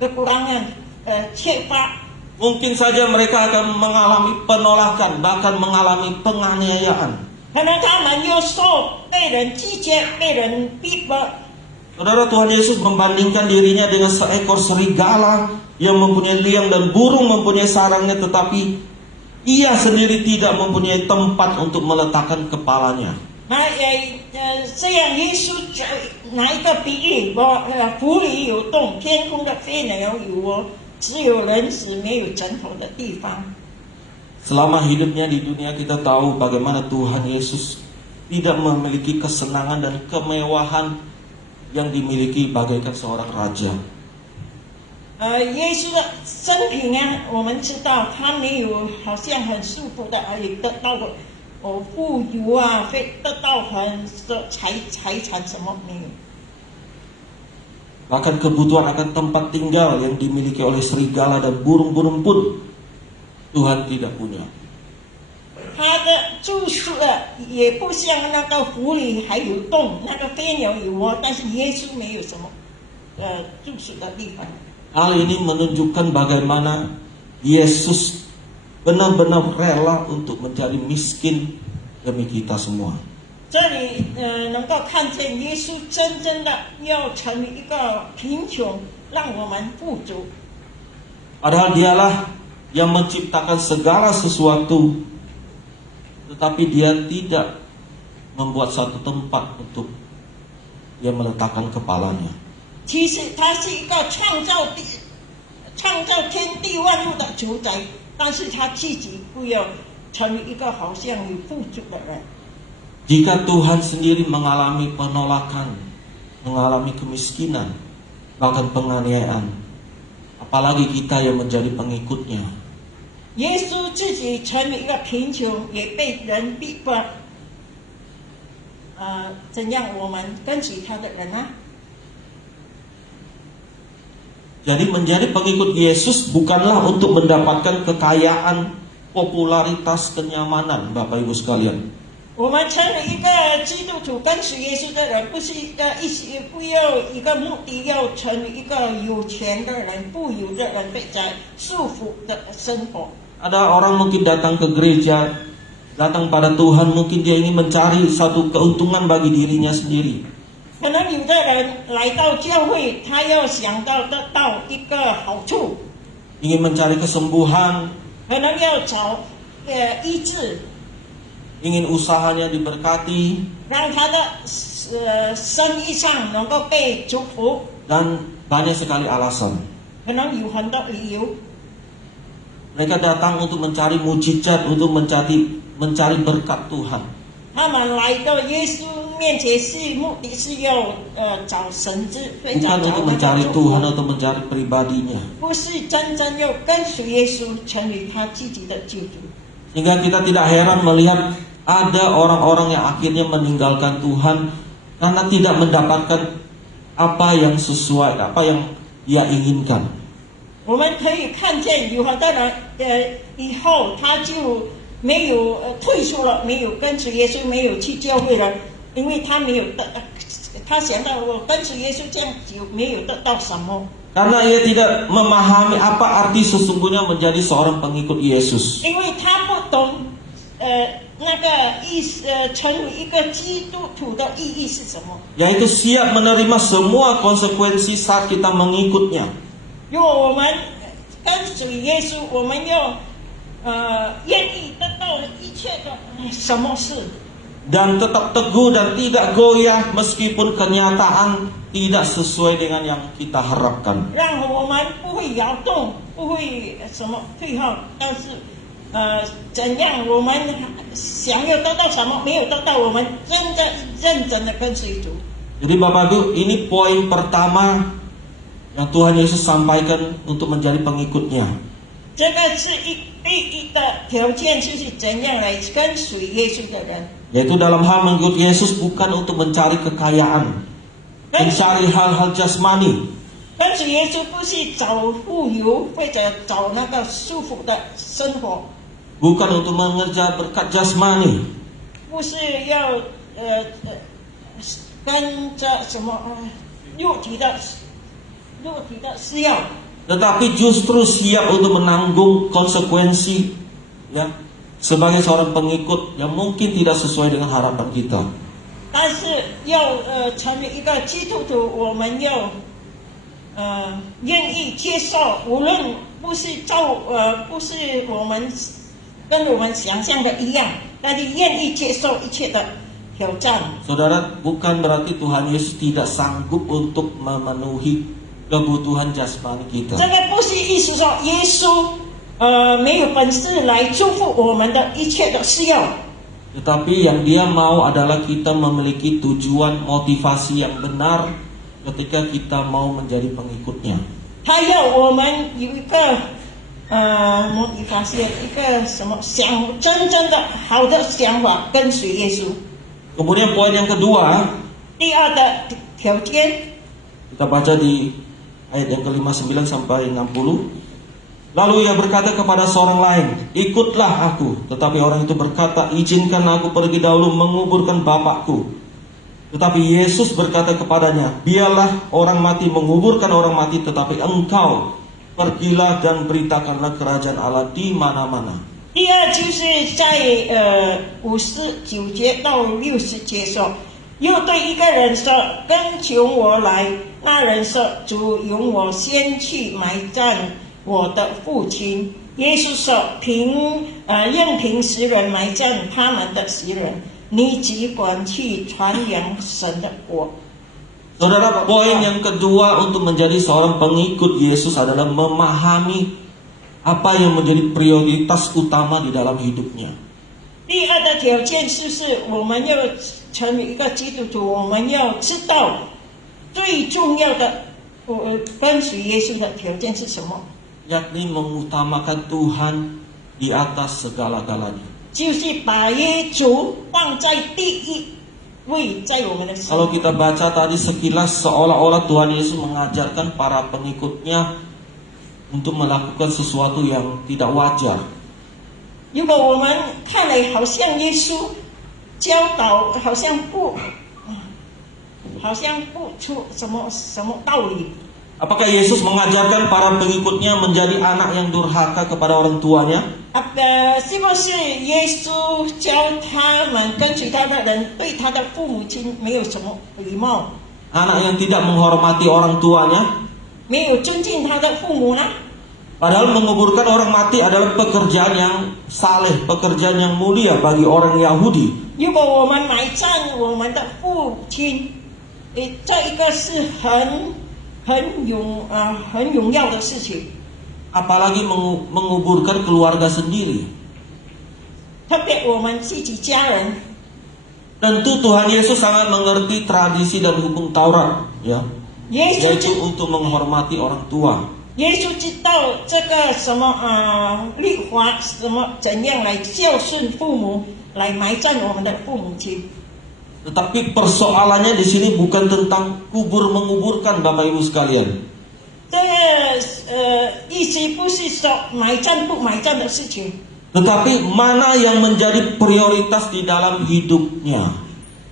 kekurangan 缺乏。 Mungkin saja mereka akan mengalami penolakan, bahkan mengalami penganiayaan. 可能他们又受被人拒绝、被人逼迫。 Saudara, Tuhan Yesus membandingkan dirinya dengan seekor serigala yang mempunyai liang dan burung mempunyai sarangnya, tetapi ia sendiri tidak mempunyai tempat untuk meletakkan kepalanya. 那这样耶稣拿一个比喻，湖里有洞，天空的飞鸟有窝，只有人死没有枕头的地方。 Selama hidupnya di dunia kita tahu bagaimana Tuhan Yesus tidak memiliki kesenangan dan kemewahan yang dimiliki bagaikan seorang raja. 耶稣的生平呢，我们知道他没有好像很舒服的，也得到富有啊，得到很多财产什么没有。 Bahkan kebutuhan akan tempat tinggal yang dimiliki oleh serigala dan burung-burung pun Tuhan tidak punya. 他的住宿也不像那个湖里还有洞，那个飞鸟有窝，但是耶稣没有什么住宿的地方。 Hal ini menunjukkan bagaimana Yesus benar-benar rela untuk menjadi miskin demi kita semua. 这里能够看见耶稣真正的要成为一个贫穷，让我们富足。 Padahal dialah yang menciptakan segala sesuatu, tetapi dia tidak membuat satu tempat untuk dia meletakkan kepalanya. 其实他是一个创造天地万物的主宰，但是他自己不要成为一个好像有富足的人。 Jika Tuhan sendiri mengalami penolakan, mengalami kemiskinan, bahkan penganiayaan, apalagi kita yang menjadi pengikutnya. 耶稣自己成为一个贫穷，也被人逼迫。怎样我们跟随他的人呢？ Jadi menjadi pengikut Yesus bukanlah untuk mendapatkan kekayaan, popularitas, kenyamanan, Bapak Ibu sekalian. 我们成为一个基督徒，跟随耶稣的人，不是不要一个目的，要成为一个有钱的人、富有的人，被在束缚的生活。 Ada orang mungkin datang ke gereja, datang pada Tuhan, mungkin dia ingin mencari satu keuntungan bagi dirinya sendiri. 可能有的人来到教会，他要想到得到一个好处， Ingin mencari kesembuhan, 可能要找医治， ingin usahanya diberkati, 让他的生意上能够被祝福， dan banyak sekali alasan. 可能有很多理由。 Mereka datang untuk mencari mujizat, untuk mencari berkat Tuhan. 他们来到耶稣面前目的是要找神之，非 Bukan 常找 untuk 那 mencari 个祝 Tuhan 福， atau mencari pribadinya. 不是真正要跟随耶稣，成为他自己的救主。 Sehingga kita tidak heran melihat ada orang-orang yang akhirnya meninggalkan Tuhan karena tidak mendapatkan apa yang sesuai, apa yang dia inginkan. 我们可以看见有很多人以后他就没有退出了，没有跟随耶稣，没有去教会了，因为他没有他想到我跟随耶稣这样久没有得到什么， Karena ia tidak memahami apa arti sesungguhnya menjadi seorang pengikut Yesus. 因为他不懂那个成为一个基督徒的意义是什么。 Yaitu siap menerima semua konsekuensi saat kita mengikutnya. 如果我们跟随耶稣，我们要愿意得到一切的什么事， Dan tetap teguh dan tidak goyah meskipun kenyataan tidak sesuai dengan yang kita harapkan. 让我们不会摇动，不会什么退后，但是怎样我们想要得到什么没有得到，我们认真的跟随主。 Jadi Bapak Ibu, ini poin pertama yang Tuhan Yesus sampaikan untuk menjadi pengikutnya. 这个是第一的条件，就是怎样来跟随耶稣的人。 Yaitu dalam hal mengikut Yesus bukan untuk mencari kekayaan, 跟 mencari hal-hal jasmani, 跟随耶稣不是找富有或者找那个舒服的生活， bukan untuk mengejar berkat jasmani, 不是要跟着什么肉体的需要， tetapi justru siap untuk menanggung konsekuensi, ya, sebagai seorang pengikut yang mungkin tidak sesuai dengan harapan kita. 但是要成为一个基督徒，我们要愿意接受，无论不是不是我们跟我们想象的一样，但是愿意接受一切的挑战。 Saudara, bukan berarti Tuhan Yesus tidak sanggup untuk memenuhi kebutuhan jasmani 这 kita. 个不是意思说耶稣没有本事来祝福我们的一切的需要， Tetapi yang dia mau adalah kita memiliki tujuan motivasi yang benar ketika kita mau menjadi pengikutnya. 他要我们有一个motivasi，一个什么真正的好的想法跟随耶稣。 Kemudian poin yang kedua, 第二的条件， kita baca di ayat yang ke-59 sampai 60. Lalu ia berkata kepada seorang lain, ikutlah aku. Tetapi orang itu berkata, izinkan aku pergi dahulu menguburkan bapakku. Tetapi Yesus berkata kepadanya, biarlah orang mati menguburkan orang mati, tetapi engkau pergilah dan beritakanlah kerajaan Allah di mana-mana. 第二就是在59节到60节说，又对一个人说，跟从我来。那人说，主容我先去埋葬我的父亲。耶稣说，任凭死人埋葬他们的死人，你只管去传扬神的国。 Saudara, poin yang kedua untuk menjadi seorang pengikut Yesus adalah memahami apa yang menjadi prioritas utama di dalam hidupnya. 第二的条件就是我们要成为一个基督徒，我们要知道最重要的跟随耶稣的条件是什么， Yakni mengutamakan Tuhan di atas segala-galanya. 就是把耶稣放在第一位，在我们的生 Kalau 活。 kita baca tadi sekilas seolah-olah Tuhan Yesus mengajarkan para pengikutnya untuk melakukan sesuatu yang tidak wajar. 如果我们看来好像耶稣教导好像不出什么道理， Apakah Yesus mengajarkan para pengikutnya menjadi anak yang durhaka kepada orang tuanya? 是不是耶稣教他们跟随他的人对他的父母亲没有什么礼貌， Anak yang tidak menghormati orang tuanya? 没有尊敬他的父母呢？ Padahal menguburkan orang mati adalah pekerjaan yang saleh, pekerjaan yang mulia bagi orang Yahudi. 如果我们埋葬我们的父亲，这一个是很荣耀的事情， Apalagi menguburkan keluarga sendiri. 特别我们自己家人。 Tentu Tuhan Yesus sangat mengerti tradisi dan hukum Taurat, ya, 耶稣知 yaitu untuk menghormati orang tua. 耶稣知道这个什么律法，什么怎样来孝顺父母，来埋葬我们的父母亲。 Tetapi persoalannya di sini bukan tentang menguburkan Bapak Ibu sekalian. 这个意思不是说埋葬不埋葬的事情， Tetapi mana yang menjadi prioritas di dalam hidupnya.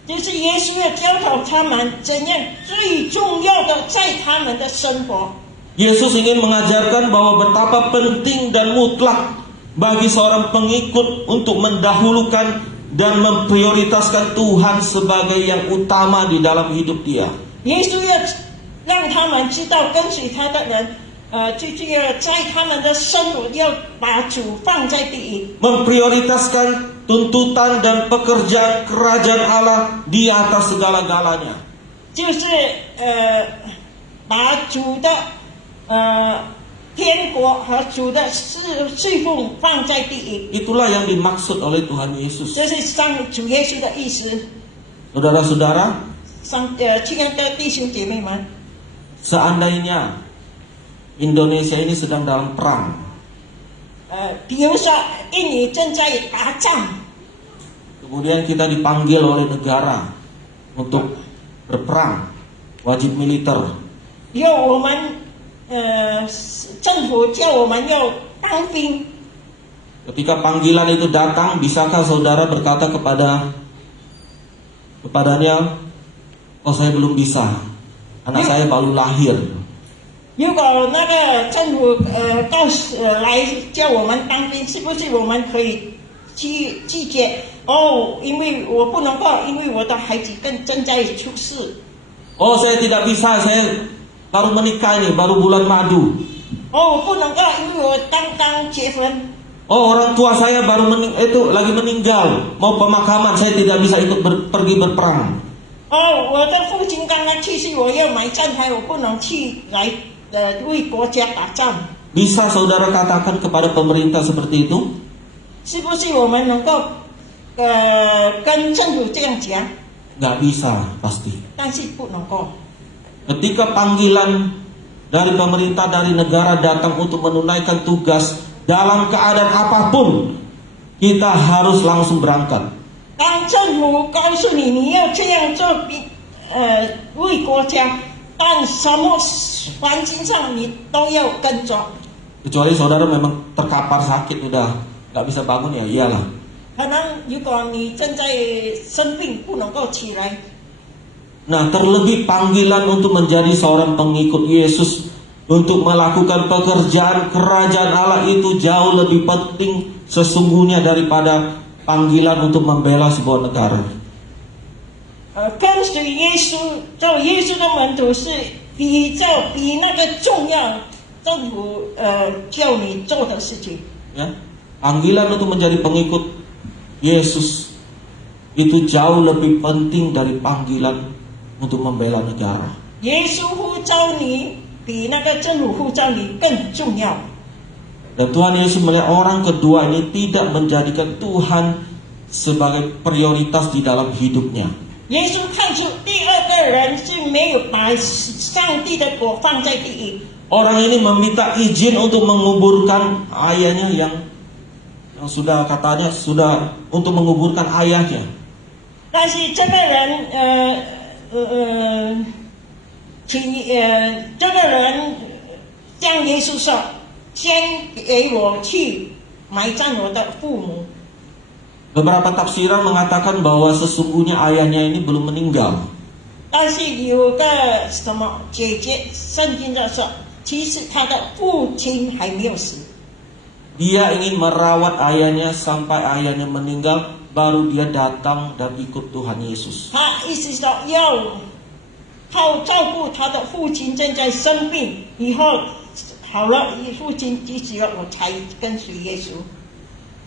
就是耶稣要教导他们怎样最重要的在他们的生活。 Yesus ingin mengajarkan bahwa betapa penting dan mutlak bagi seorang pengikut untuk mendahulukan dan memprioritaskan Tuhan sebagai yang utama di dalam hidup dia. 耶稣要让他们知道跟随他的人，最重要在他们的生活要把主放在第一。 Memprioritaskan tuntutan dan pekerjaan kerajaan Allah di atas segala-galanya. 就是把主的天国和主的侍奉放在第一， Itulah yang dimaksud oleh Tuhan Yesus. 这是主耶稣的意思。 Saudara-saudara, 亲爱的弟兄姐妹们， seandainya Indonesia ini sedang dalam perang, 比如说印尼正在打仗， Kemudian kita dipanggil oleh negara untuk berperang, wajib militer. 因为我们政府叫我们要当兵， Ketika panggilan itu datang, bisakah saudara berkata kepadanya, oh saya belum bisa, anak saya baru lahir. 如果那个政府告诉来叫我们当兵，是不是我们可以拒绝？哦，因为我不能够，因为我的孩子正在出世。 Oh saya tidak bisa, saya baru menikah ini, baru bulan madu. 哦，我不能够，因为我刚刚结婚。 Oh orang tua saya baru lagi meninggal, mau pemakaman, saya tidak bisa ikut pergi berperang. 哦，我的父亲刚刚去世，我要买站台，我不能去来为国家打仗。 Bisa saudara katakan kepada pemerintah seperti itu? 是不是我们能够跟政府这样讲？ Nggak bisa pasti. 但是不能够。 Ketika panggilan dari pemerintah, dari negara datang untuk menunaikan tugas dalam keadaan apapun, kita harus langsung berangkat. 当政府告诉你你要这样做，为国家，但什么环境上你都要跟着。 Kecuali saudara memang terkapar sakit, udah nggak bisa bangun, ya iyalah. 可能如果你正在生病不能够起来， Nah, terlebih panggilan untuk menjadi seorang pengikut Yesus, untuk melakukan pekerjaan kerajaan Allah itu jauh lebih penting sesungguhnya daripada panggilan untuk membela sebuah negara. 跟随耶稣做耶稣的门徒是比那个重要政府叫你做的事情。 Ya, panggilan untuk menjadi pengikut Yesus itu jauh lebih penting dari panggilan untuk membela negara. 耶稣呼召你比那个政府呼召你更重要。 Dan Tuhan Yesus melihat orang kedua ini tidak menjadikan Tuhan sebagai prioritas di dalam hidupnya. 耶稣看出第二个人是没有把上帝的国放在第一， Orang ini meminta izin untuk menguburkan ayahnya yang sudah katanya sudah untuk menguburkan ayahnya. 但是这个人这个人向耶稣说：“先给我去埋葬我的父母。” Beberapa tafsiran mengatakan bahwa sesungguhnya ayahnya ini belum meninggal. 但是有个什么姐姐，圣经上说，其实他的父亲还没有死。 Dia ingin merawat ayahnya sampai ayahnya meninggal, baru dia datang dan ikut Tuhan Yesus. 他意思说要靠照顾他的父亲正在生病，以后好了，父亲急死了，我才跟随耶稣。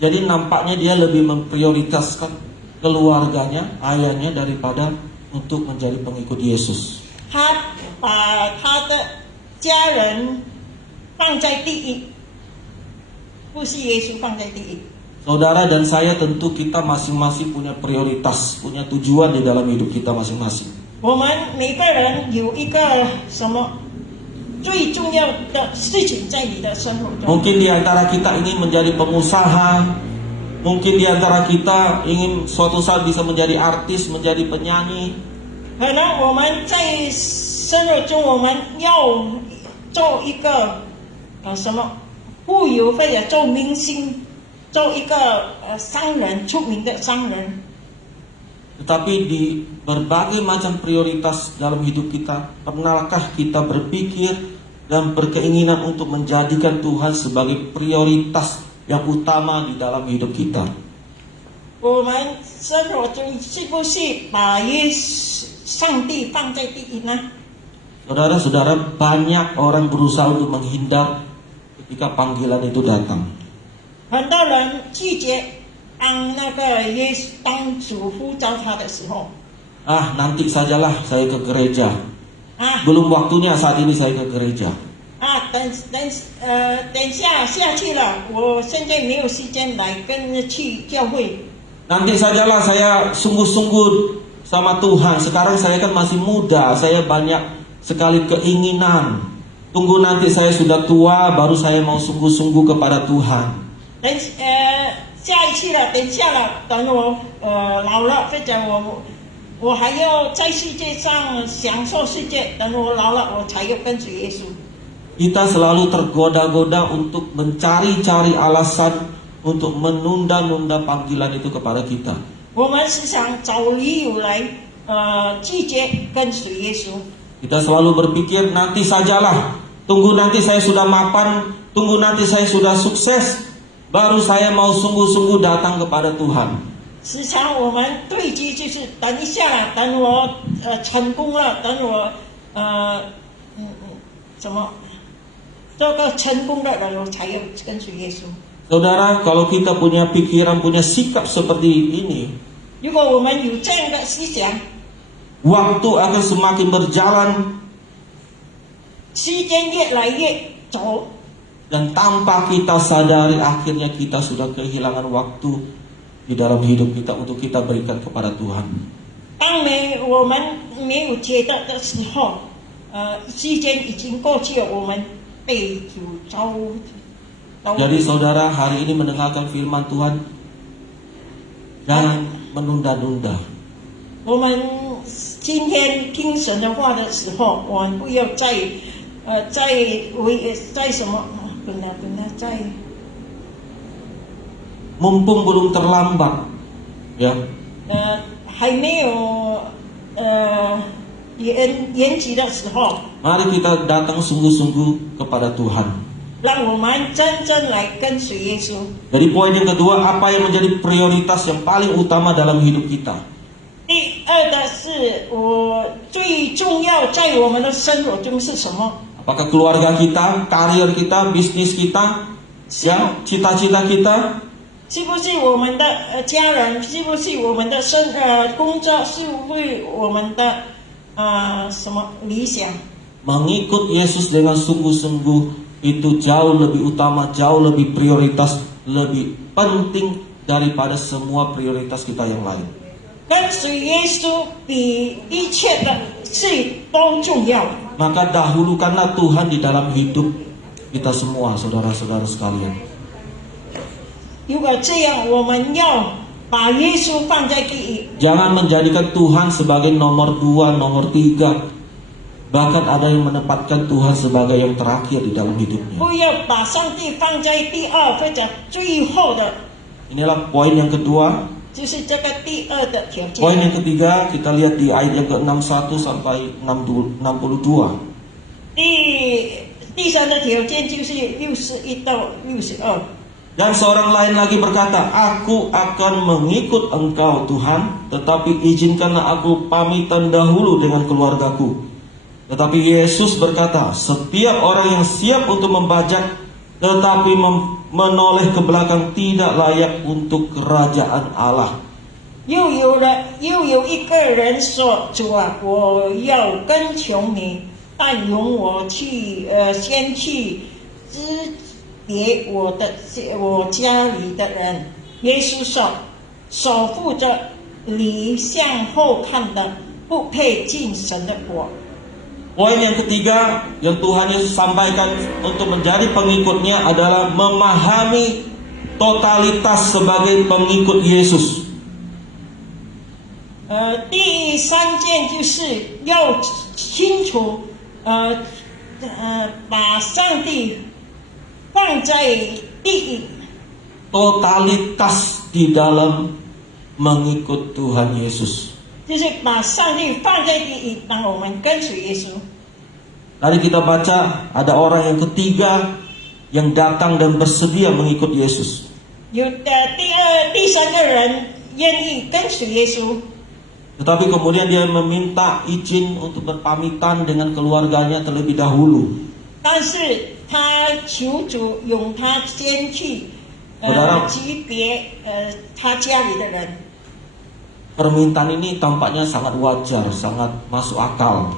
Jadi nampaknya dia lebih memprioritaskan keluarganya, ayahnya daripada untuk menjadi pengikut Yesus. 他把他的家人放在第一，不是耶稣放在第一。 Saudara dan saya tentu kita masing-masing punya prioritas, punya tujuan di dalam hidup kita masing-masing. 我们每个人有一个什么最重要的事情在你的生活中。 Mungkin di antara kita ingin menjadi pengusaha, mungkin di antara kita ingin suatu saat bisa menjadi artis, menjadi penyanyi. 可能我们在生活中，我们要做一个什么富有，或者做明星，做一个商人，出名的商人。 Tetapi di berbagai macam prioritas dalam hidup kita, pernahkah kita berpikir dan berkeinginan untuk menjadikan Tuhan sebagai prioritas yang utama di dalam hidup kita? 我们生活中是不是把上帝放在第一呢？ Saudara-saudara, banyak orang berusaha untuk menghindar ketika panggilan itu datang. 很多人拒绝当那个当主呼召他的时候 Ah, nanti sajalah saya ke gereja. 啊 Belum waktunya saat ini saya ke gereja. 等下去了，我现在没有时间来跟去教会。 Nanti sajalah saya sungguh-sungguh sama Tuhan. Sekarang saya kan masih muda, saya banyak sekali keinginan. Tunggu nanti saya sudah tua, baru saya mau sungguh-sungguh kepada Tuhan. 下一次了，等下了，等我老了，或者我还要在世界上享受世界，等我老了，我才要跟随耶稣。 Kita selalu tergoda-goda untuk mencari-cari alasan untuk menunda-nunda panggilan itu kepada kita. 我们时常找理由来拒绝跟随耶稣。 Kita selalu berpikir nanti sajalah, tunggu nanti saya sudah mapan, tunggu nanti saya sudah sukses, baru saya mau sungguh-sungguh datang kepada Tuhan. 时常我们对机就是等一下啦，等我成功了，等我怎么做个成功的人，我才要跟随耶稣。 Saudara, kalau kita punya pikiran, punya sikap seperti ini, 如果我们有这样的思想， waktu akan semakin berjalan 时间越来越走， dan tanpa kita sadari akhirnya kita sudah kehilangan waktu di dalam hidup kita untuk kita berikan kepada Tuhan. 当我们没有觉得的时候，时间已经过去了，我们被主招。 Jadi saudara hari ini mendengarkan firman Tuhan, jangan menunda-nunda. 我们今天听神的话的时候，我们不要再什么，不能再。 Mumpung belum terlambat, ya. 还没有延期的时候， Mari kita datang sungguh-sungguh kepada Tuhan. 让我们真正来跟随耶稣。 Jadi poin yang kedua, apa yang menjadi prioritas yang paling utama dalam hidup kita? 第二的是我最重要在我们的生活中是什么？ Apakah keluarga kita, karir kita, bisnis kita, ya, cita-cita kita? 是不是我们的家人？是不是我们的工作？是不是我们的什么理想？ Mengikut Yesus dengan sungguh-sungguh itu jauh lebih utama, jauh lebih prioritas, lebih penting daripada semua prioritas kita yang lain. 跟随耶稣比一切的事都重要。 Maka dahulukanlah Tuhan di dalam hidup kita semua, saudara-saudara sekalian. 如果这样，我们要把耶稣放在第一。 Jangan menjadikan Tuhan sebagai nomor 2, nomor 3. Bahkan ada yang menempatkan Tuhan sebagai yang terakhir di dalam hidupnya. 不要把上帝放在第二或者最后的， Inilah poin yang kedua. 就是这个第二的条 Poin 件。 yang ketiga, kita lihat di ayat yang ke-61 sampai 62. 第三的条件就是61到62。 Dan seorang lain lagi berkata, aku akan mengikut engkau Tuhan, tetapi izinkanlah aku pamitan dahulu dengan keluargaku. Tetapi Yesus berkata, setiap orang yang siap untuk membajak, tetapi menoleh ke belakang tidak layak untuk kerajaan Allah. 又有一个人说：“主啊，我要跟从你，但容我先去知别我家里的人。”耶稣说：“手扶着犁向后看的，不配进神的国。” Poin yang ketiga yang Tuhan Yesus sampaikan untuk menjadi pengikutnya adalah memahami totalitas sebagai pengikut Yesus. 第三件就是要清楚，把上帝放在第一。 Totalitas di dalam mengikut Tuhan Yesus. 就是把上帝放在第一，当我们跟随耶稣。 Tadi kita baca ada orang yang ketiga yang datang dan bersedia mengikut Yesus. 有第三个人愿意跟随耶稣， Tetapi kemudian dia meminta izin untuk berpamitan dengan keluarganya terlebih dahulu. 但是他求主用他先去级别他家里的人。 Permintaan ini tampaknya sangat wajar, sangat masuk akal.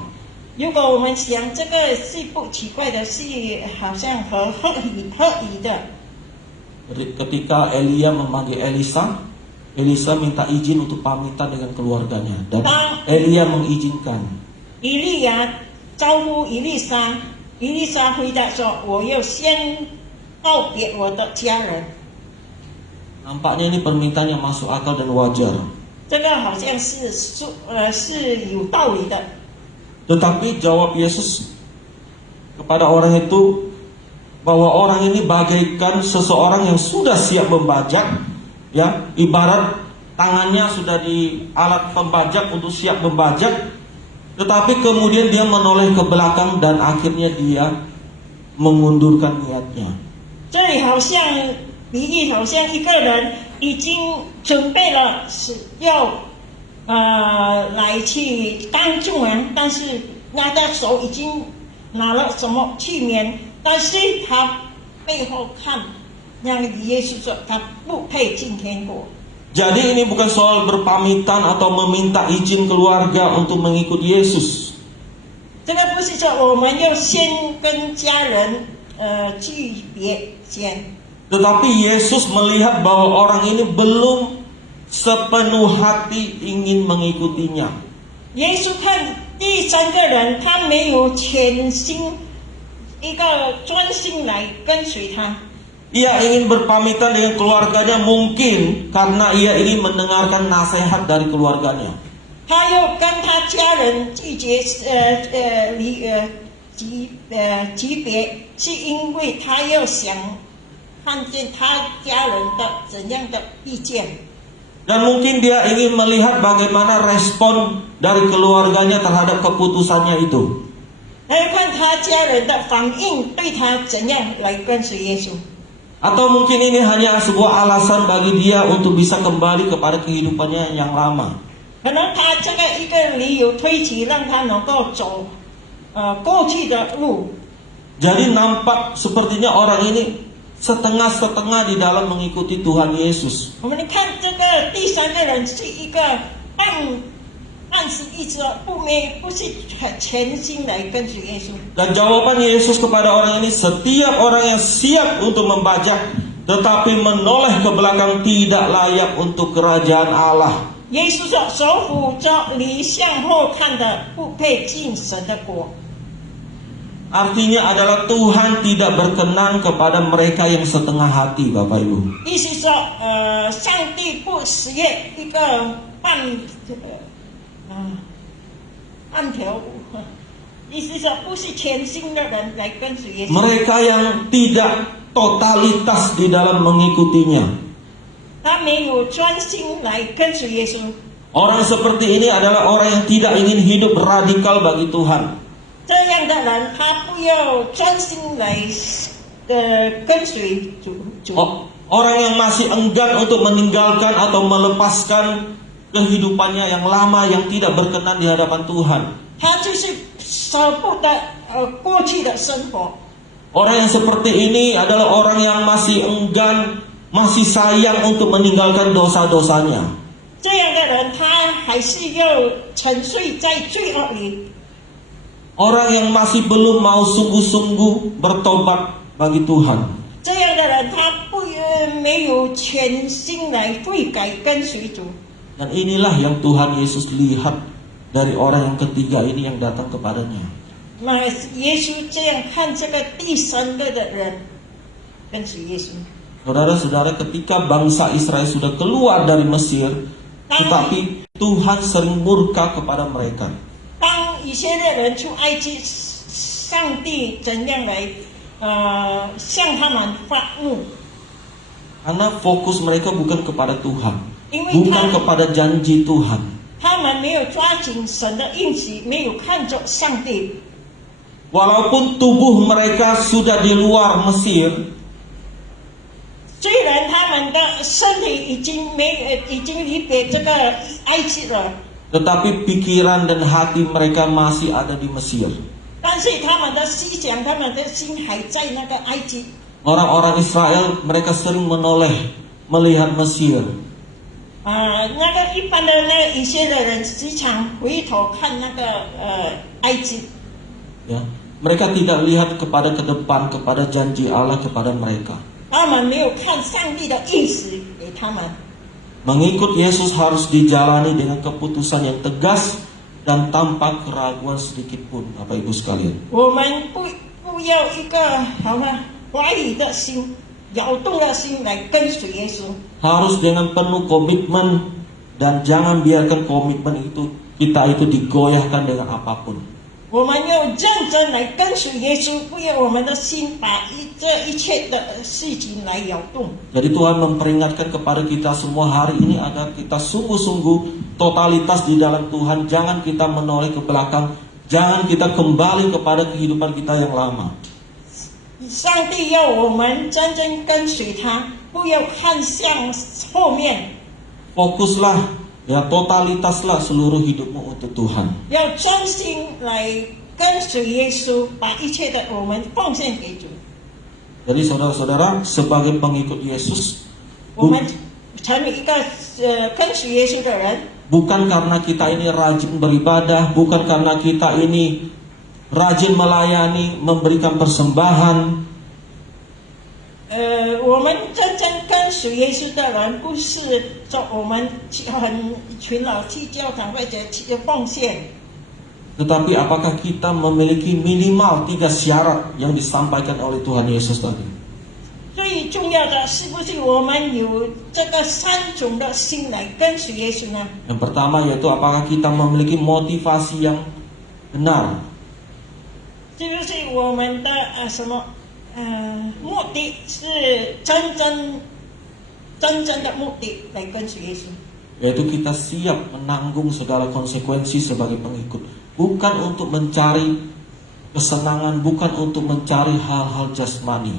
如果我们想这个是不奇怪的，是好像合理的。 Ketika Elia memanggil Elisa, Elisa minta izin untuk pamitan dengan keluarganya dan Elia mengizinkan. 以利亚招呼以利沙，以利沙回答说：“我要先告别我的家人。” Nampaknya ini permintaan yang masuk akal dan wajar. 这个好像是有道理的。 Tetapi jawab Yesus kepada orang itu bahwa orang ini bagaikan seseorang yang sudah siap membajak, ya, ibarat tangannya sudah di alat pembajak untuk siap membajak, tetapi kemudian dia menoleh ke belakang dan akhirnya dia mengundurkan niatnya. 这里好像比喻，好像一个人已经准备了是要来去当众人，但是他的手已经拿了什么器皿，但是他背后看，那个耶稣说他不配进天国。 Jadi ini bukan soal berpamitan atau meminta izin keluarga untuk mengikut Yesus. 这个不是说我们要先跟家人区别先， Tetapi Yesus melihat bahwa orang ini belum sepenuh hati ingin mengikutinya. 耶稣看第三个人，他没有全心一个专心来跟随他。 Ia ingin berpamitan dengan keluarganya mungkin karena ia ingin mendengarkan nasihat dari keluarganya. 他又跟他家人拒绝级别，是因为他要想看见他家人的怎样的意见。 Dan mungkin dia ingin melihat bagaimana respon dari keluarganya terhadap keputusannya itu. 还要看他家人的反应，对他怎样来跟随耶稣。 Atau mungkin ini hanya sebuah alasan bagi dia untuk bisa kembali kepada kehidupannya yang lama. 可能他这个一个理由推起，让他能够走过去的路。 Jadi nampak sepertinya orang ini setengah-setengah di dalam mengikuti Tuhan Yesus. 我们看这个第三个人是一个半是一直不是全心来跟随耶稣。 Dan jawaban Yesus kepada orang ini, setiap orang yang siap untuk membajak tetapi menoleh ke belakang tidak layak untuk kerajaan Allah. 耶稣说：“手扶着离向后看的，不配进神的国。” Artinya adalah Tuhan tidak berkenan kepada mereka yang setengah hati, Bapak Ibu. 意思说，上帝不喜悦一个半条，意思说不是全心的人来跟随耶稣。 Mereka yang tidak totalitas di dalam mengikutinya. 他没有专心来跟随耶稣。 Orang seperti ini adalah orang yang tidak ingin hidup radikal bagi Tuhan. 这样的人，他不要专心来跟随主。 Orang yang masih enggan untuk meninggalkan atau melepaskan kehidupannya yang lama yang tidak berkenan di hadapan Tuhan. 他就是舍不得过去的生活。 Orang yang seperti ini adalah orang yang masih enggan, masih sayang untuk meninggalkan dosa-dosanya. 这样的人，他还是要沉睡在罪恶里。 Orang yang masih belum mau sungguh-sungguh bertobat bagi Tuhan. 这样的人，他没有全心来悔改跟随主。 Dan inilah yang Tuhan Yesus lihat dari orang yang ketiga ini yang datang kepadanya. 那耶稣这样看这个第三个的人跟随耶稣。 Saudara-saudara, ketika bangsa Israel sudah keluar dari Mesir, tetapi Tuhan sering murka kepada mereka. 当以色列人出埃及，上帝怎样来向他们发怒？ Karena fokus mereka bukan kepada Tuhan, 因为 bukan kepada janji Tuhan. 他们没有抓紧神的应许，没有看着上帝。 Walaupun tubuh mereka sudah di luar Mesir, 虽然他们的身体已经离别这个埃及了， tetapi pikiran dan hati mereka masih ada di Mesir. 但是他们的思想、他们的心还在那个埃及。 Orang-orang Israel mereka sering menoleh melihat Mesir. 那个一般的那个以色列人时常回头看那个埃及。 Ya, mereka tidak lihat kepada ke depan, kepada janji Allah kepada mereka. 他们没有看上帝的应许给他们。 Mengikut Yesus harus dijalani dengan keputusan yang tegas dan tanpa keraguan sedikit pun, Bapak Ibu sekalian. 我们不要一个好吗怀疑的心。摇动的心来跟随耶稣。 Harus dengan penuh komitmen dan jangan biarkan komitmen kita itu digoyahkan dengan apapun. 我们要认真来跟随耶稣，不要我们的心把这一切的事情来摇动。 Jadi Tuhan memperingatkan kepada kita semua hari ini agar kita sungguh-sungguh totalitas di dalam Tuhan. Jangan kita menoleh ke belakang. Jangan kita kembali kepada kehidupan kita yang lama. 上帝要我们真正跟随他，不要看向后面， Fokuslah, ya totalitaslah seluruh hidupmu untuk Tuhan. 要专心来跟随耶稣，把一切的我们奉献给主。 Jadi saudara-saudara, sebagai pengikut Yesus, 我们成为一个跟随耶稣的人， bukan karena kita ini rajin beribadah, bukan karena kita ini rajin melayani, memberikan persembahan. 我们真正跟随耶稣的人，不是说我们很勤劳去教堂或者去奉献。 Tetapi apakah kita memiliki minimal 3 syarat yang disampaikan oleh Tuhan Yesus tadi? 最重要的是不是我们有这个3种的心来跟随耶稣呢？ Yang pertama yaitu apakah kita memiliki motivasi yang benar? 是不是我们的目的是真正的目的来跟随耶稣？ Yaitu kita siap menanggung segala konsekuensi sebagai pengikut. Bukan untuk mencari kesenangan, bukan untuk mencari hal-hal jasmani.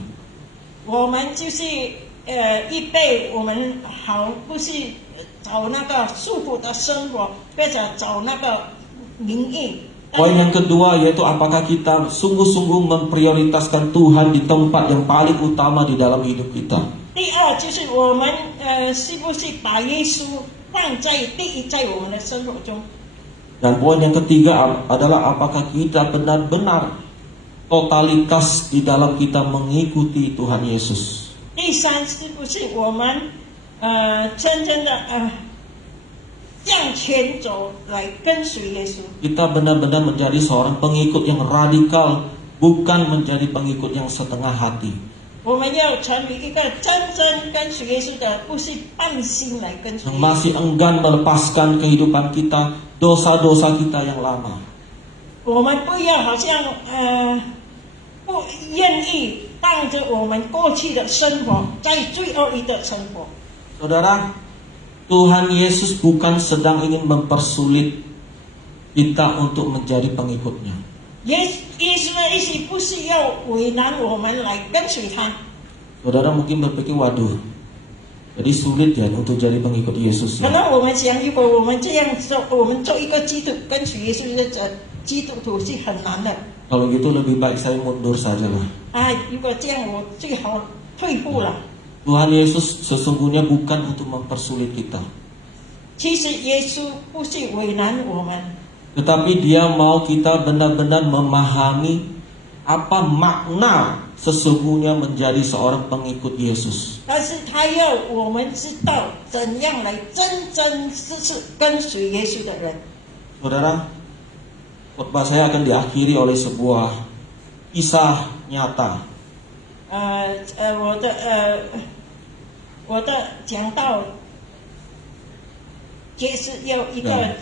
我们就是预备我们好，不是找那个束缚的生活，或者找那个名义。 Poin yang kedua yaitu apakah kita sungguh-sungguh memprioritaskan Tuhan di tempat yang paling utama di dalam hidup kita. 第二就是我们是不是把耶稣放在第一，在我们的生活中。 Dan poin yang ketiga adalah apakah kita benar-benar totalitas di dalam kita mengikuti Tuhan Yesus. 第三是不是我们真正的向前走来跟随耶稣？ Kita benar-benar menjadi seorang pengikut yang radikal, bukan menjadi pengikut yang setengah hati. 我们要成为一个真正跟随耶稣的，不是半心来跟随 Yang 耶稣。 masih enggan melepaskan kehidupan kita, dosa-dosa kita yang lama. 我们不要好像不愿意当着我们过去的生活，在罪恶里的生活。 Saudara, Tuhan Yesus bukan sedang ingin mempersulit kita untuk menjadi pengikutnya. 耶稣的意思不是要为难我们来跟随他。 Saudara mungkin berpikir, waduh, jadi sulit ya untuk jadi pengikut Yesus 可 ya. 能我们想，如果我们这样做，我们做一个基督跟随耶稣的基督徒是很难的。 Kalau gitu lebih baik saya mundur sajalah. 如果这样，我最好退步了。 Tuhan Yesus sesungguhnya bukan untuk mempersulit kita. 其实耶稣不是为难我们， Tetapi dia mau kita benar-benar memahami apa makna sesungguhnya menjadi seorang pengikut Yesus. 但是他要我们知道怎样来真实跟随耶稣的人。 Saudara, khotbah saya akan diakhiri oleh sebuah kisah nyata. 我的讲到，解释要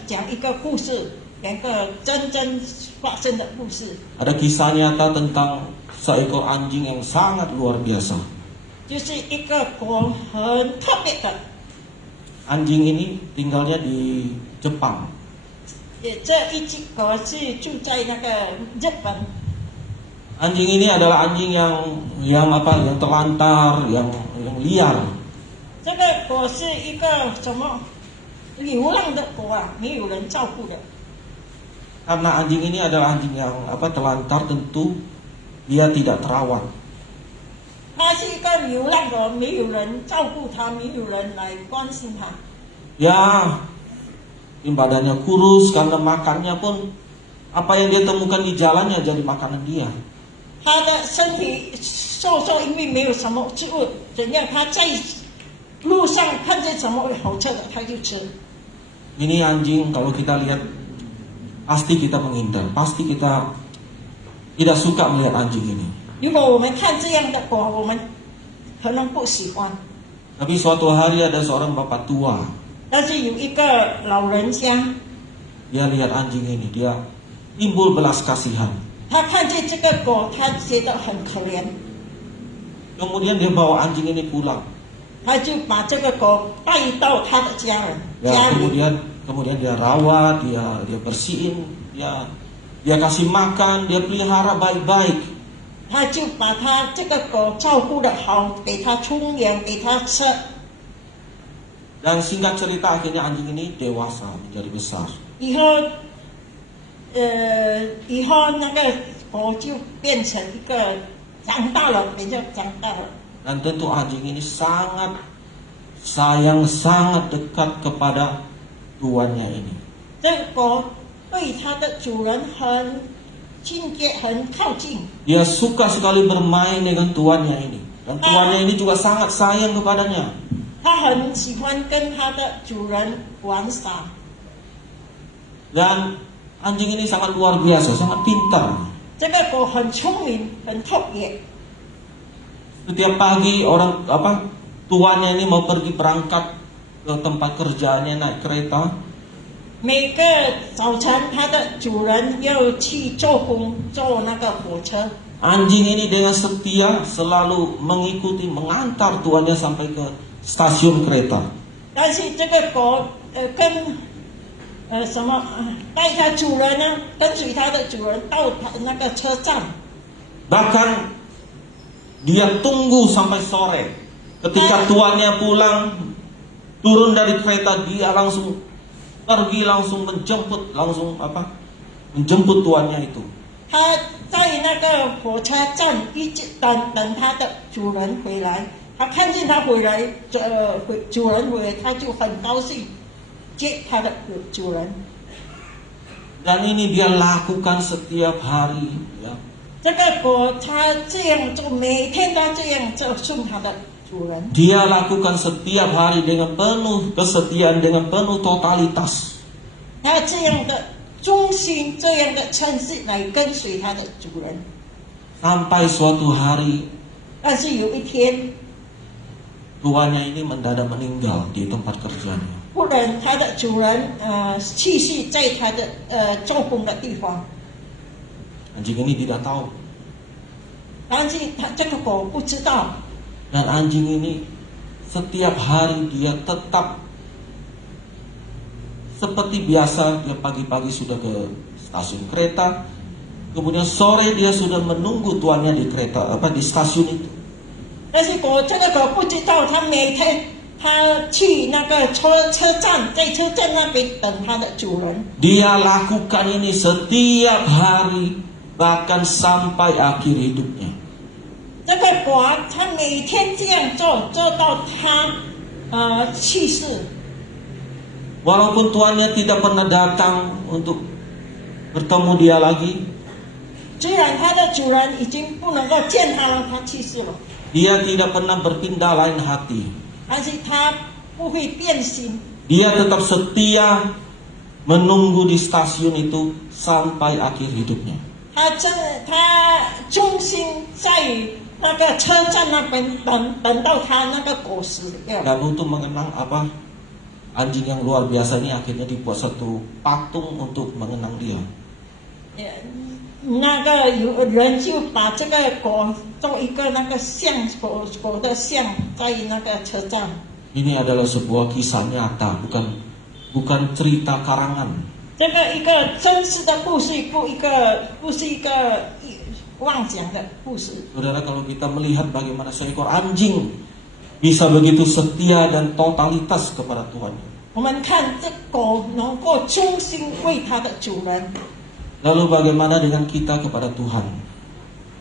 讲一个故事，两个真发生的故事。 Ada kisah nyata tentang seekor anjing yang sangat luar biasa. 就是一个国很特别的， Anjing ini tinggalnya di Jepang. 这一只狗是住在那个日本。 Anjing ini adalah anjing yang terlantar, yang liar. 这个狗是一个什么流浪的狗啊，没有人照顾的。 Karena anjing ini adalah anjing yang terlantar, tentu dia tidak terawat. 它是一个流浪狗，没有人照顾它，没有人来关心它。 Ya, badannya kurus karena makannya pun apa yang dia temukan di jalannya jadi makanan dia. 它的身体瘦，因为没有什么食物，怎样？它在路上看见什么好吃的，它就吃。 Ini anjing kalau kita lihat pasti kita menghindar, pasti kita tidak suka melihat anjing ini. 如果我们看这样的狗，我们可能不喜欢。 Tapi suatu hari ada seorang bapak tua, 但是有一个老人家， dia lihat anjing ini, dia timbul belas kasihan. 他看见这个狗，他觉得很可怜， Kemudian dia bawa anjing ini pulang. 他就把这个狗带到他的家人 Ya, 家里， kemudian dia rawat, dia bersihin, dia kasih makan, dia pelihara baik-baik. 他就把他这个狗照顾得好，给它冲凉，给它吃。 Dan singkat cerita akhirnya anjing ini dewasa, menjadi besar. 以后那个狗就变成一个长大了，比较长大了。 Dan tentu anjing ini sangat sayang, sangat dekat kepada tuannya ini. 这个狗对它的主人很亲切，很靠近。 Dia suka sekali bermain dengan tuannya ini. Dan tuannya ini juga sangat sayang kepadanya. 它很喜欢跟它的主人玩耍。 Dan anjing ini sangat luar biasa, sangat pintar. 这个狗很聪明，很特别。 Setiap pagi tuannya ini mau pergi berangkat ke tempat kerjaannya naik kereta. 每个早晨，它的主人要去做工，坐那个火车。 Anjing ini dengan setia selalu mengikuti, mengantar tuannya sampai ke stasiun kereta. 但是这个狗跟带它主人呢，跟随它的主人到那个车站。 Bahkan dia tunggu sampai sore. Ketika tuannya pulang, turun dari kereta, dia langsung pergi, langsung menjemput tuannya itu. 他在那个火车站一直等他的主人回来。他看见他回来，主人回来，他就很高兴接他的主人。 Dan ini dia lakukan setiap hari. Ya. 这个狗，它这样做，每天都这样做送它的主人。 Dia lakukan setiap hari dengan penuh kesetiaan, dengan penuh totalitas. 它这样的忠心，这样的诚实来跟随它的主人。 Sampai suatu hari 但是有一天， tuannya ini mendadak meninggal di tempat kerjanya. 忽然它的主人去世在它的做工的地方， Anjing ini tidak tahu. 但是这个狗不知道。 Dan anjing ini setiap hari dia tetap seperti biasa, dia pagi-pagi sudah ke stasiun kereta, kemudian sore dia sudah menunggu tuannya di kereta di stasiun itu. 但是这个狗不知道，它每天它去那个车站，在车站那边等它的主人。 Dia lakukan ini setiap hari, bahkan sampai akhir hidupnya. 这个狗它每天这样做，做到它去世。 Walaupun tuannya tidak pernah datang untuk bertemu dia lagi, 虽然它的主人已经不能够见它了，它去世了， dia tidak pernah berpindah lain hati. 但是它不会变心， Dia tetap setia menunggu di stasiun itu sampai akhir hidupnya. 它忠心在那个车站那边等到它那个狗死掉。 Dan untuk mengenang anjing yang luar biasa ini akhirnya dibuat satu patung untuk mengenang dia. 那个有人就把这个狗做一个那个像狗的像，在那个车站。 Ini adalah sebuah kisah nyata, bukan cerita karangan. 这个一个真实的故事，不是一个妄讲的故事。 Saudara, kalau kita melihat bagaimana seekor anjing bisa begitu setia dan totalitas kepada Tuhannya. 我们看这狗能够忠心为它的主人。 Lalu bagaimana dengan kita kepada Tuhan?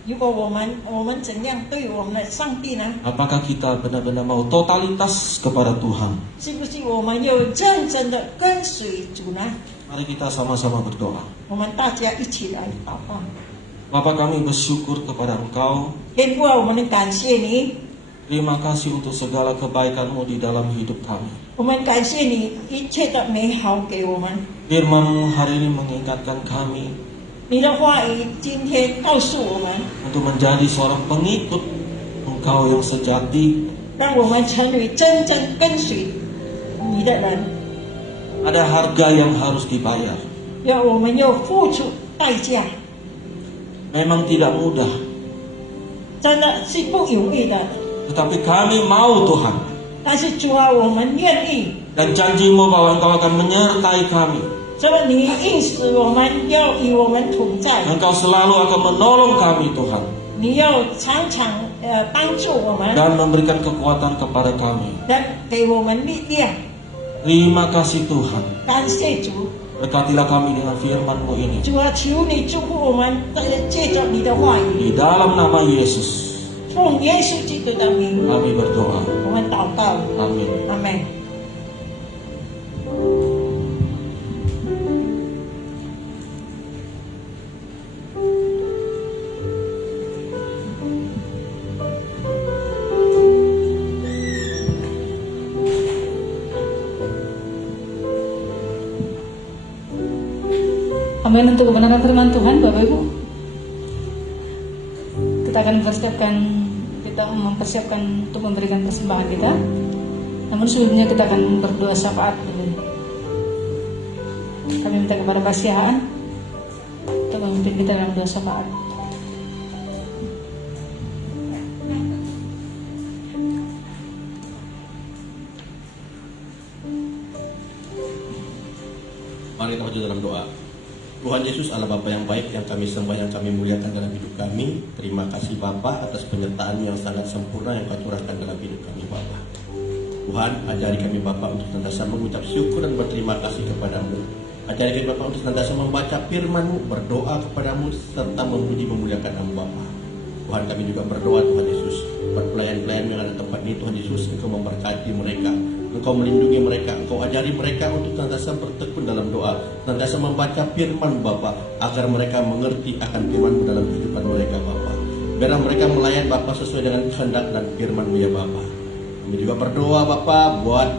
如果我们怎样对我们的上帝呢？ Apakah kita benar-benar mau totalitas kepada Tuhan? 是不是我们要认真的跟随主呢？ Mari kita sama-sama berdoa. 我们大家一起来祷告。 Bapa, kami bersyukur kepada Engkau. 天父啊，我们感谢你， Terima kasih untuk segala kebaikan-Mu di dalam hidup kami. 我们感谢你一切的美好给我们。 Firman-Mu hari ini mengingatkan kami 你的话语今天告诉我们， untuk menjadi seorang pengikut Engkau yang sejati. 让我们成为真正跟随你的人。 Ada harga yang harus dibayar. 我们要付出代价， Memang tidak mudah. 真的是不容易的。 Tetapi kami mau Tuhan. 但是主啊，我们愿意， Dan janjimu bahwa Engkau akan menyertai kami. 这个你应许我们要与我们同在， Engkau selalu akan menolong kami Tuhan. 你要常常帮助我们， Dan memberikan kekuatan kepada kami. 给我们力量。 Terima kasih Tuhan. 感谢主， Berkatilah kami dengan firman-Mu ini. 主啊，求你祝福我们，借着你的话语， Di dalam nama Yesus 奉耶稣基督的名， kami berdoa. 我们祷告， Amin. 阿门。 Amin untuk kebenaran firman Tuhan, Bapak Ibu. Kita mempersiapkan untuk memberikan persembahan kita. Namun sebelumnya kita akan berdoa syafaat dulu. Kami minta kepada Pak Sihaan untuk memimpin kita dalam doa syafaat. Mari kita maju dalam doa. Tuhan Yesus, Allah Bapa yang baik, yang kami sembah, yang kami muliakan dalam hidup kami. Terima kasih Bapa atas penyertaan yang sangat sempurna yang Kau curahkan dalam hidup kami Bapa. Tuhan, ajari kami Bapa untuk senantiasa mengucap syukur dan berterima kasih kepadamu. Ajari kami Bapa untuk senantiasa membaca firman-Mu, berdoa kepadamu, serta memuji memuliakan Nama Bapa. Tuhan, kami juga berdoa Tuhan Yesus, buat pelayan-pelayan yang ada tempat ini Tuhan Yesus, Engkau memberkati mereka, Engkau melindungi mereka, Engkau ajari mereka untuk senantiasa bertekun dalam doa, senantiasa membaca firman Bapa, agar mereka mengerti akan firman-Mu dalam kehidupan mereka Bapa. Biarlah mereka melayan Bapa sesuai dengan kehendak dan firman-Mu ya Bapa. Kami juga berdoa Bapa buat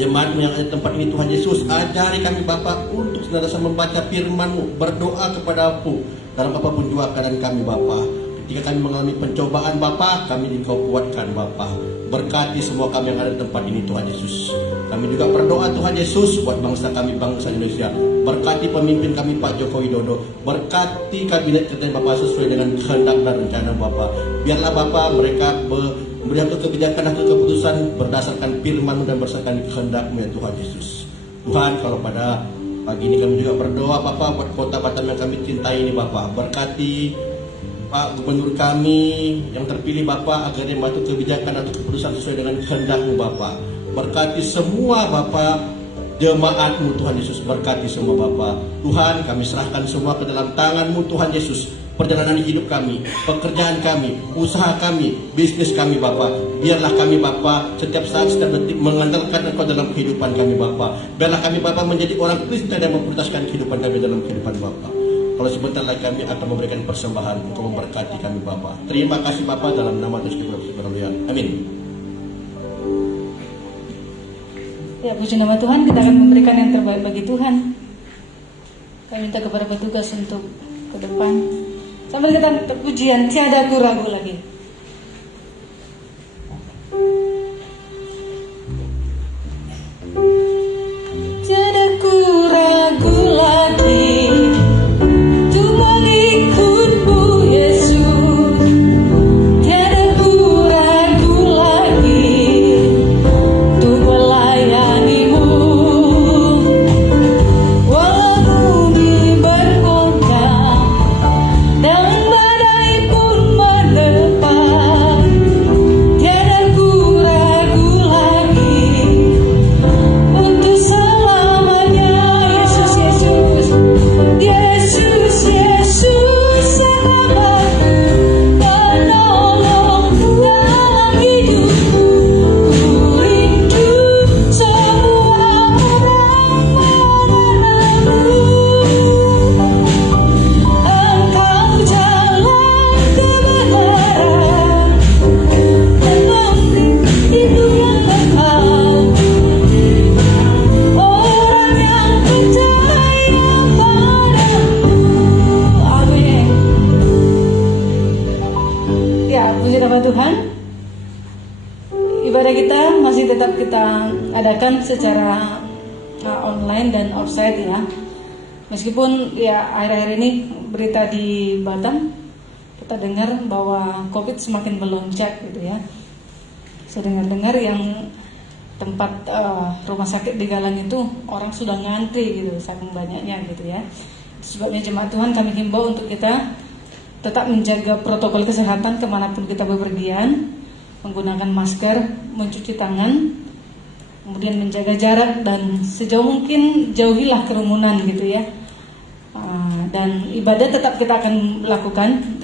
jemaat-Mu yang ada di tempat ini Tuhan Yesus, ajari kami Bapa untuk senantiasa membaca firman-Mu, berdoa kepada-Mu dalam apapun juga keadaan kami Bapa. Ketika kami mengalami pencobaan Bapa, kami Engkau kuatkan Bapa. Berkati semua kami yang ada di tempat ini Tuhan Yesus. Kami juga berdoa Tuhan Yesus buat bangsa kami, bangsa Indonesia. Berkati pemimpin kami Pak Joko Widodo. Berkati kabinet kita Bapa sesuai dengan kehendak dan rencana Bapa. Biarlah Bapa mereka memberi satu kebijakan atau keputusan berdasarkan firman-Mu dan berdasarkan kehendak-Mu ya Tuhan Yesus. Tuhan, kalau pada pagi ini kami juga berdoa Bapa buat kota Batam yang kami cintai ini Bapa. Berkati Pak Gubernur kami yang terpilih Bapa agar dia membuat kebijakan atau keputusan sesuai dengan kehendak-Mu Bapa. Berkati semua Bapa jemaat-Mu Tuhan Yesus, berkati semua Bapa. Tuhan, kami serahkan semua ke dalam tangan-Mu Tuhan Yesus. Perjalanan hidup kami, pekerjaan kami, usaha kami, bisnis kami Bapa. Biarlah kami Bapa setiap saat, setiap detik mengandalkan Engkau dalam kehidupan kami Bapa. Biarlah kami Bapa menjadi orang Kristen dan memprioritaskan kehidupan kami dalam kehidupan Bapa. Kalau sebentar lagi kami akan memberikan persembahan, Engkau memberkati kami Bapa. Terima kasih Bapa dalam nama Yesus Kristus. Amin. Ya, puji nama Tuhan, kita akan memberikan yang terbaik bagi Tuhan. Kami minta kepada petugas untuk ke depan. Sambil kita pujian, tiada aku ragu lagi. Tiada ku ragu lagi untuk mengikut-Mu Yesus. Tiada ku ragu lagi untuk melayani-Mu. Walau bumi bergoncang dan badai pun menerpa, adakan secara online dan offsite ya. Meskipun ya akhir-akhir ini berita di Batam kita dengar bahwa COVID semakin melonjak gitu ya. Saya dengar yang tempat rumah sakit di Galang itu orang sudah ngantri gitu, saking banyaknya gitu ya. Sebabnya jemaat Tuhan kami himbau untuk kita tetap menjaga protokol kesehatan kemanapun kita bepergian, menggunakan masker, mencuci tangan, kemudian menjaga jarak dan sejauh mungkin jauhilah kerumunan gitu ya. Dan ibadah tetap kita akan lakukan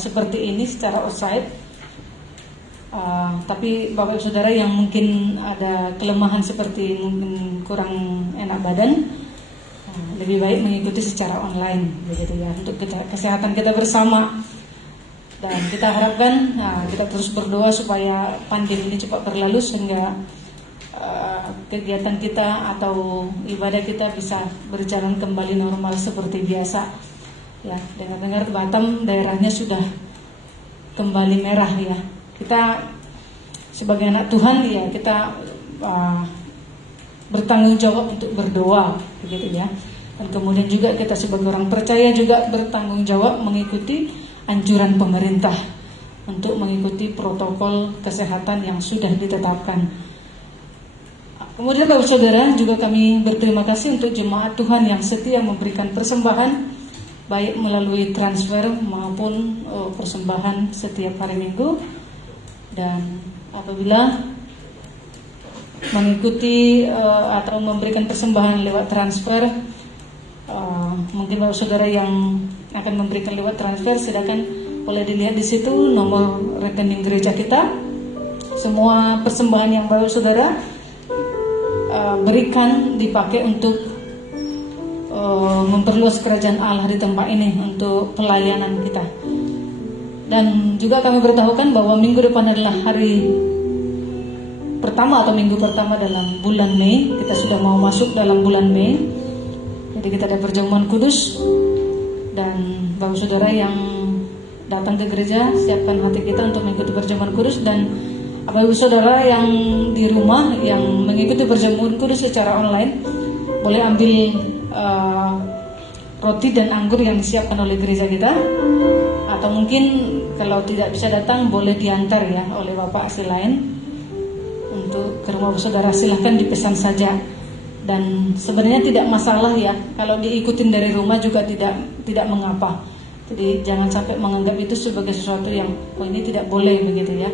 seperti ini secara offsite. Tapi Bapak Ibu Saudara yang mungkin ada kelemahan seperti mungkin kurang enak badan, lebih baik mengikuti secara online begitu ya, untuk kesehatan kita bersama. Dan kita harapkan kita terus berdoa supaya pandemi ini cepat berlalu sehingga kegiatan kita atau ibadah kita bisa berjalan kembali normal seperti biasa. Ya, dengar-dengar Batam daerahnya sudah kembali merah ya. Kita sebagai anak Tuhan ya kita bertanggung jawab untuk berdoa begitu ya. Dan kemudian juga kita sebagai orang percaya juga bertanggung jawab mengikuti anjuran pemerintah untuk mengikuti protokol kesehatan yang sudah ditetapkan. Kemudian Bapak Saudara juga kami berterima kasih untuk jemaat Tuhan yang setia memberikan persembahan baik melalui transfer maupun persembahan setiap hari Minggu. Dan apabila mengikuti atau memberikan persembahan lewat transfer, mungkin Bapak Saudara yang akan memberikan lewat transfer, silakan boleh dilihat di situ nomor rekening gereja kita. Semua persembahan yang Bapak Saudara berikan dipakai untuk memperluas kerajaan Allah di tempat ini untuk pelayanan kita. Dan juga kami beritahukan bahwa minggu depan adalah hari pertama atau minggu pertama dalam bulan Mei. Kita sudah mau masuk dalam bulan Mei. Jadi kita ada perjamuan kudus. Dan Bapak Saudara yang datang ke gereja, siapkan hati kita untuk mengikuti perjamuan kudus. Dan Bapak Saudara yang di rumah yang mengikuti perjamuan kudus secara online, boleh ambil roti dan anggur yang disiapkan oleh gereja kita. Atau mungkin kalau tidak bisa datang boleh diantar ya oleh Bapak asli lain untuk ke rumah saudara, silahkan dipesan saja. Dan sebenarnya tidak masalah ya kalau diikutin dari rumah juga tidak mengapa. Jadi jangan sampai menganggap itu sebagai sesuatu yang ini tidak boleh begitu ya.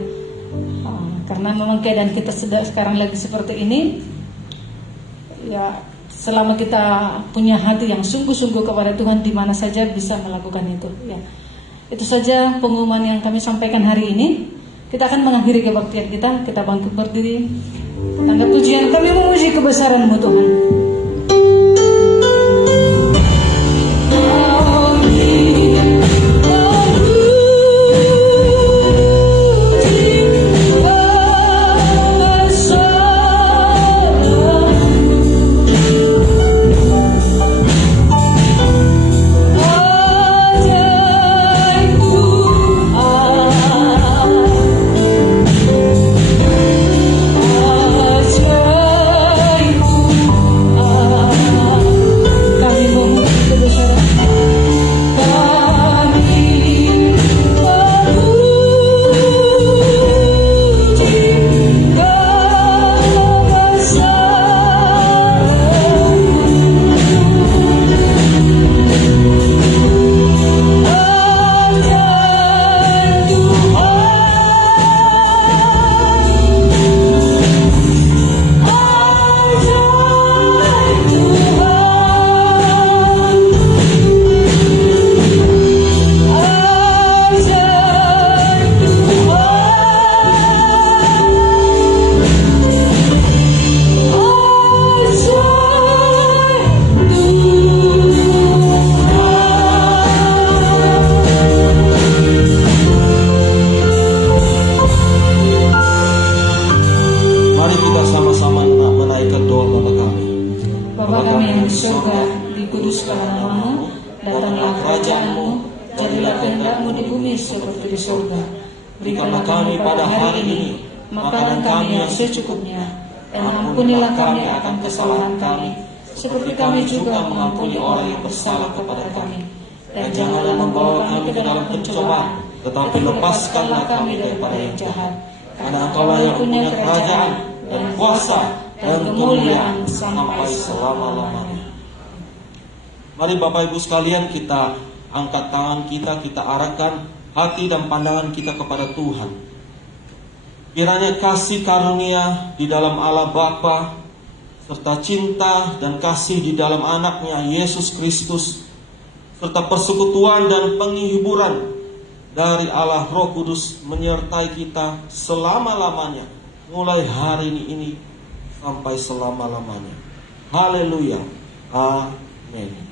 Karena memang keadaan kita sekarang lagi seperti ini ya, selama kita punya hati yang sungguh-sungguh kepada Tuhan, di mana saja bisa melakukan itu ya. Itu saja pengumuman yang kami sampaikan hari ini. Kita akan mengakhiri kebaktian kita. Kita bangkit berdiri. Tanda pujian kami memuji kebesaran-Mu Tuhan. Dan ampunilah kami akan kesalahan kami, seperti kami juga mengampuni orang yang bersalah kepada kami. Dan janganlah membawa kami ke dalam pencobaan, tetapi lepaskanlah kami daripada yang jahat. Karena Engkaulah yang punya kerajaan, dan kuasa, dan kemuliaan sampai selama-lamanya. Mari Bapak Ibu sekalian, kita angkat tangan kita arahkan hati dan pandangan kita kepada Tuhan. Kiranya kasih karunia di dalam Allah Bapa, serta cinta dan kasih di dalam anaknya Yesus Kristus, serta persekutuan dan penghiburan dari Allah Roh Kudus menyertai kita selama-lamanya, mulai hari ini sampai selama-lamanya. Haleluya. Amin.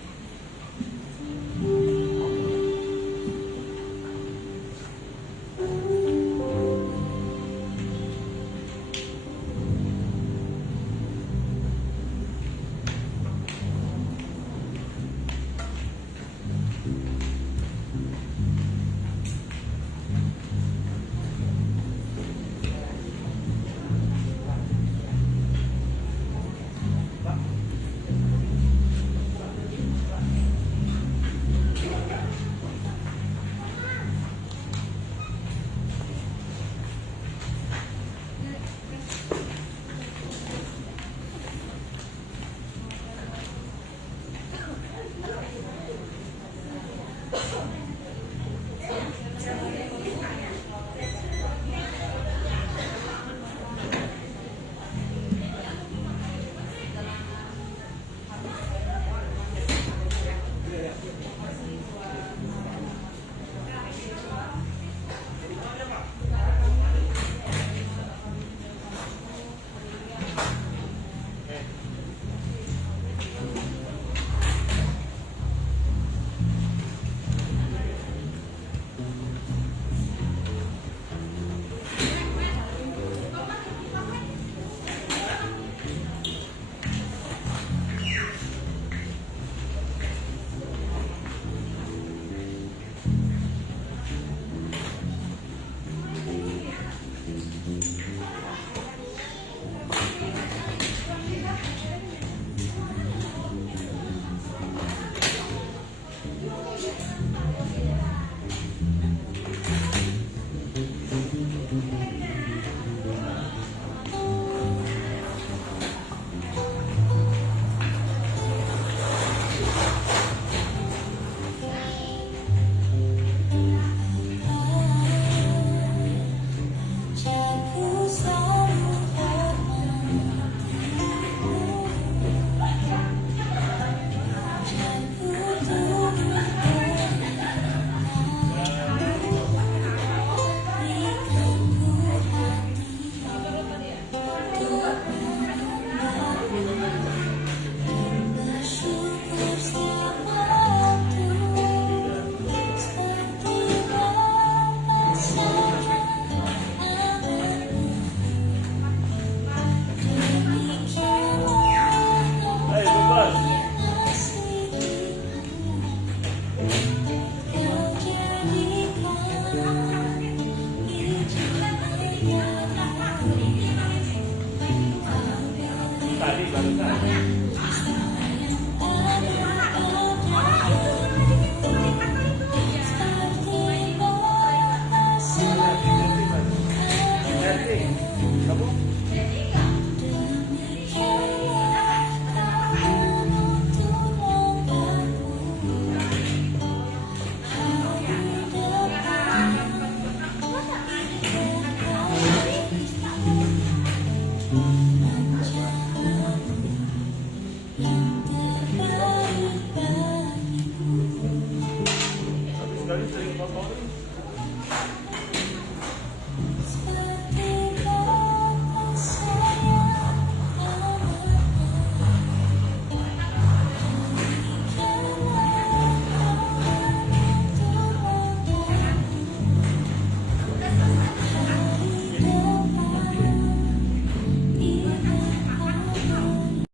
Sekali sering bapak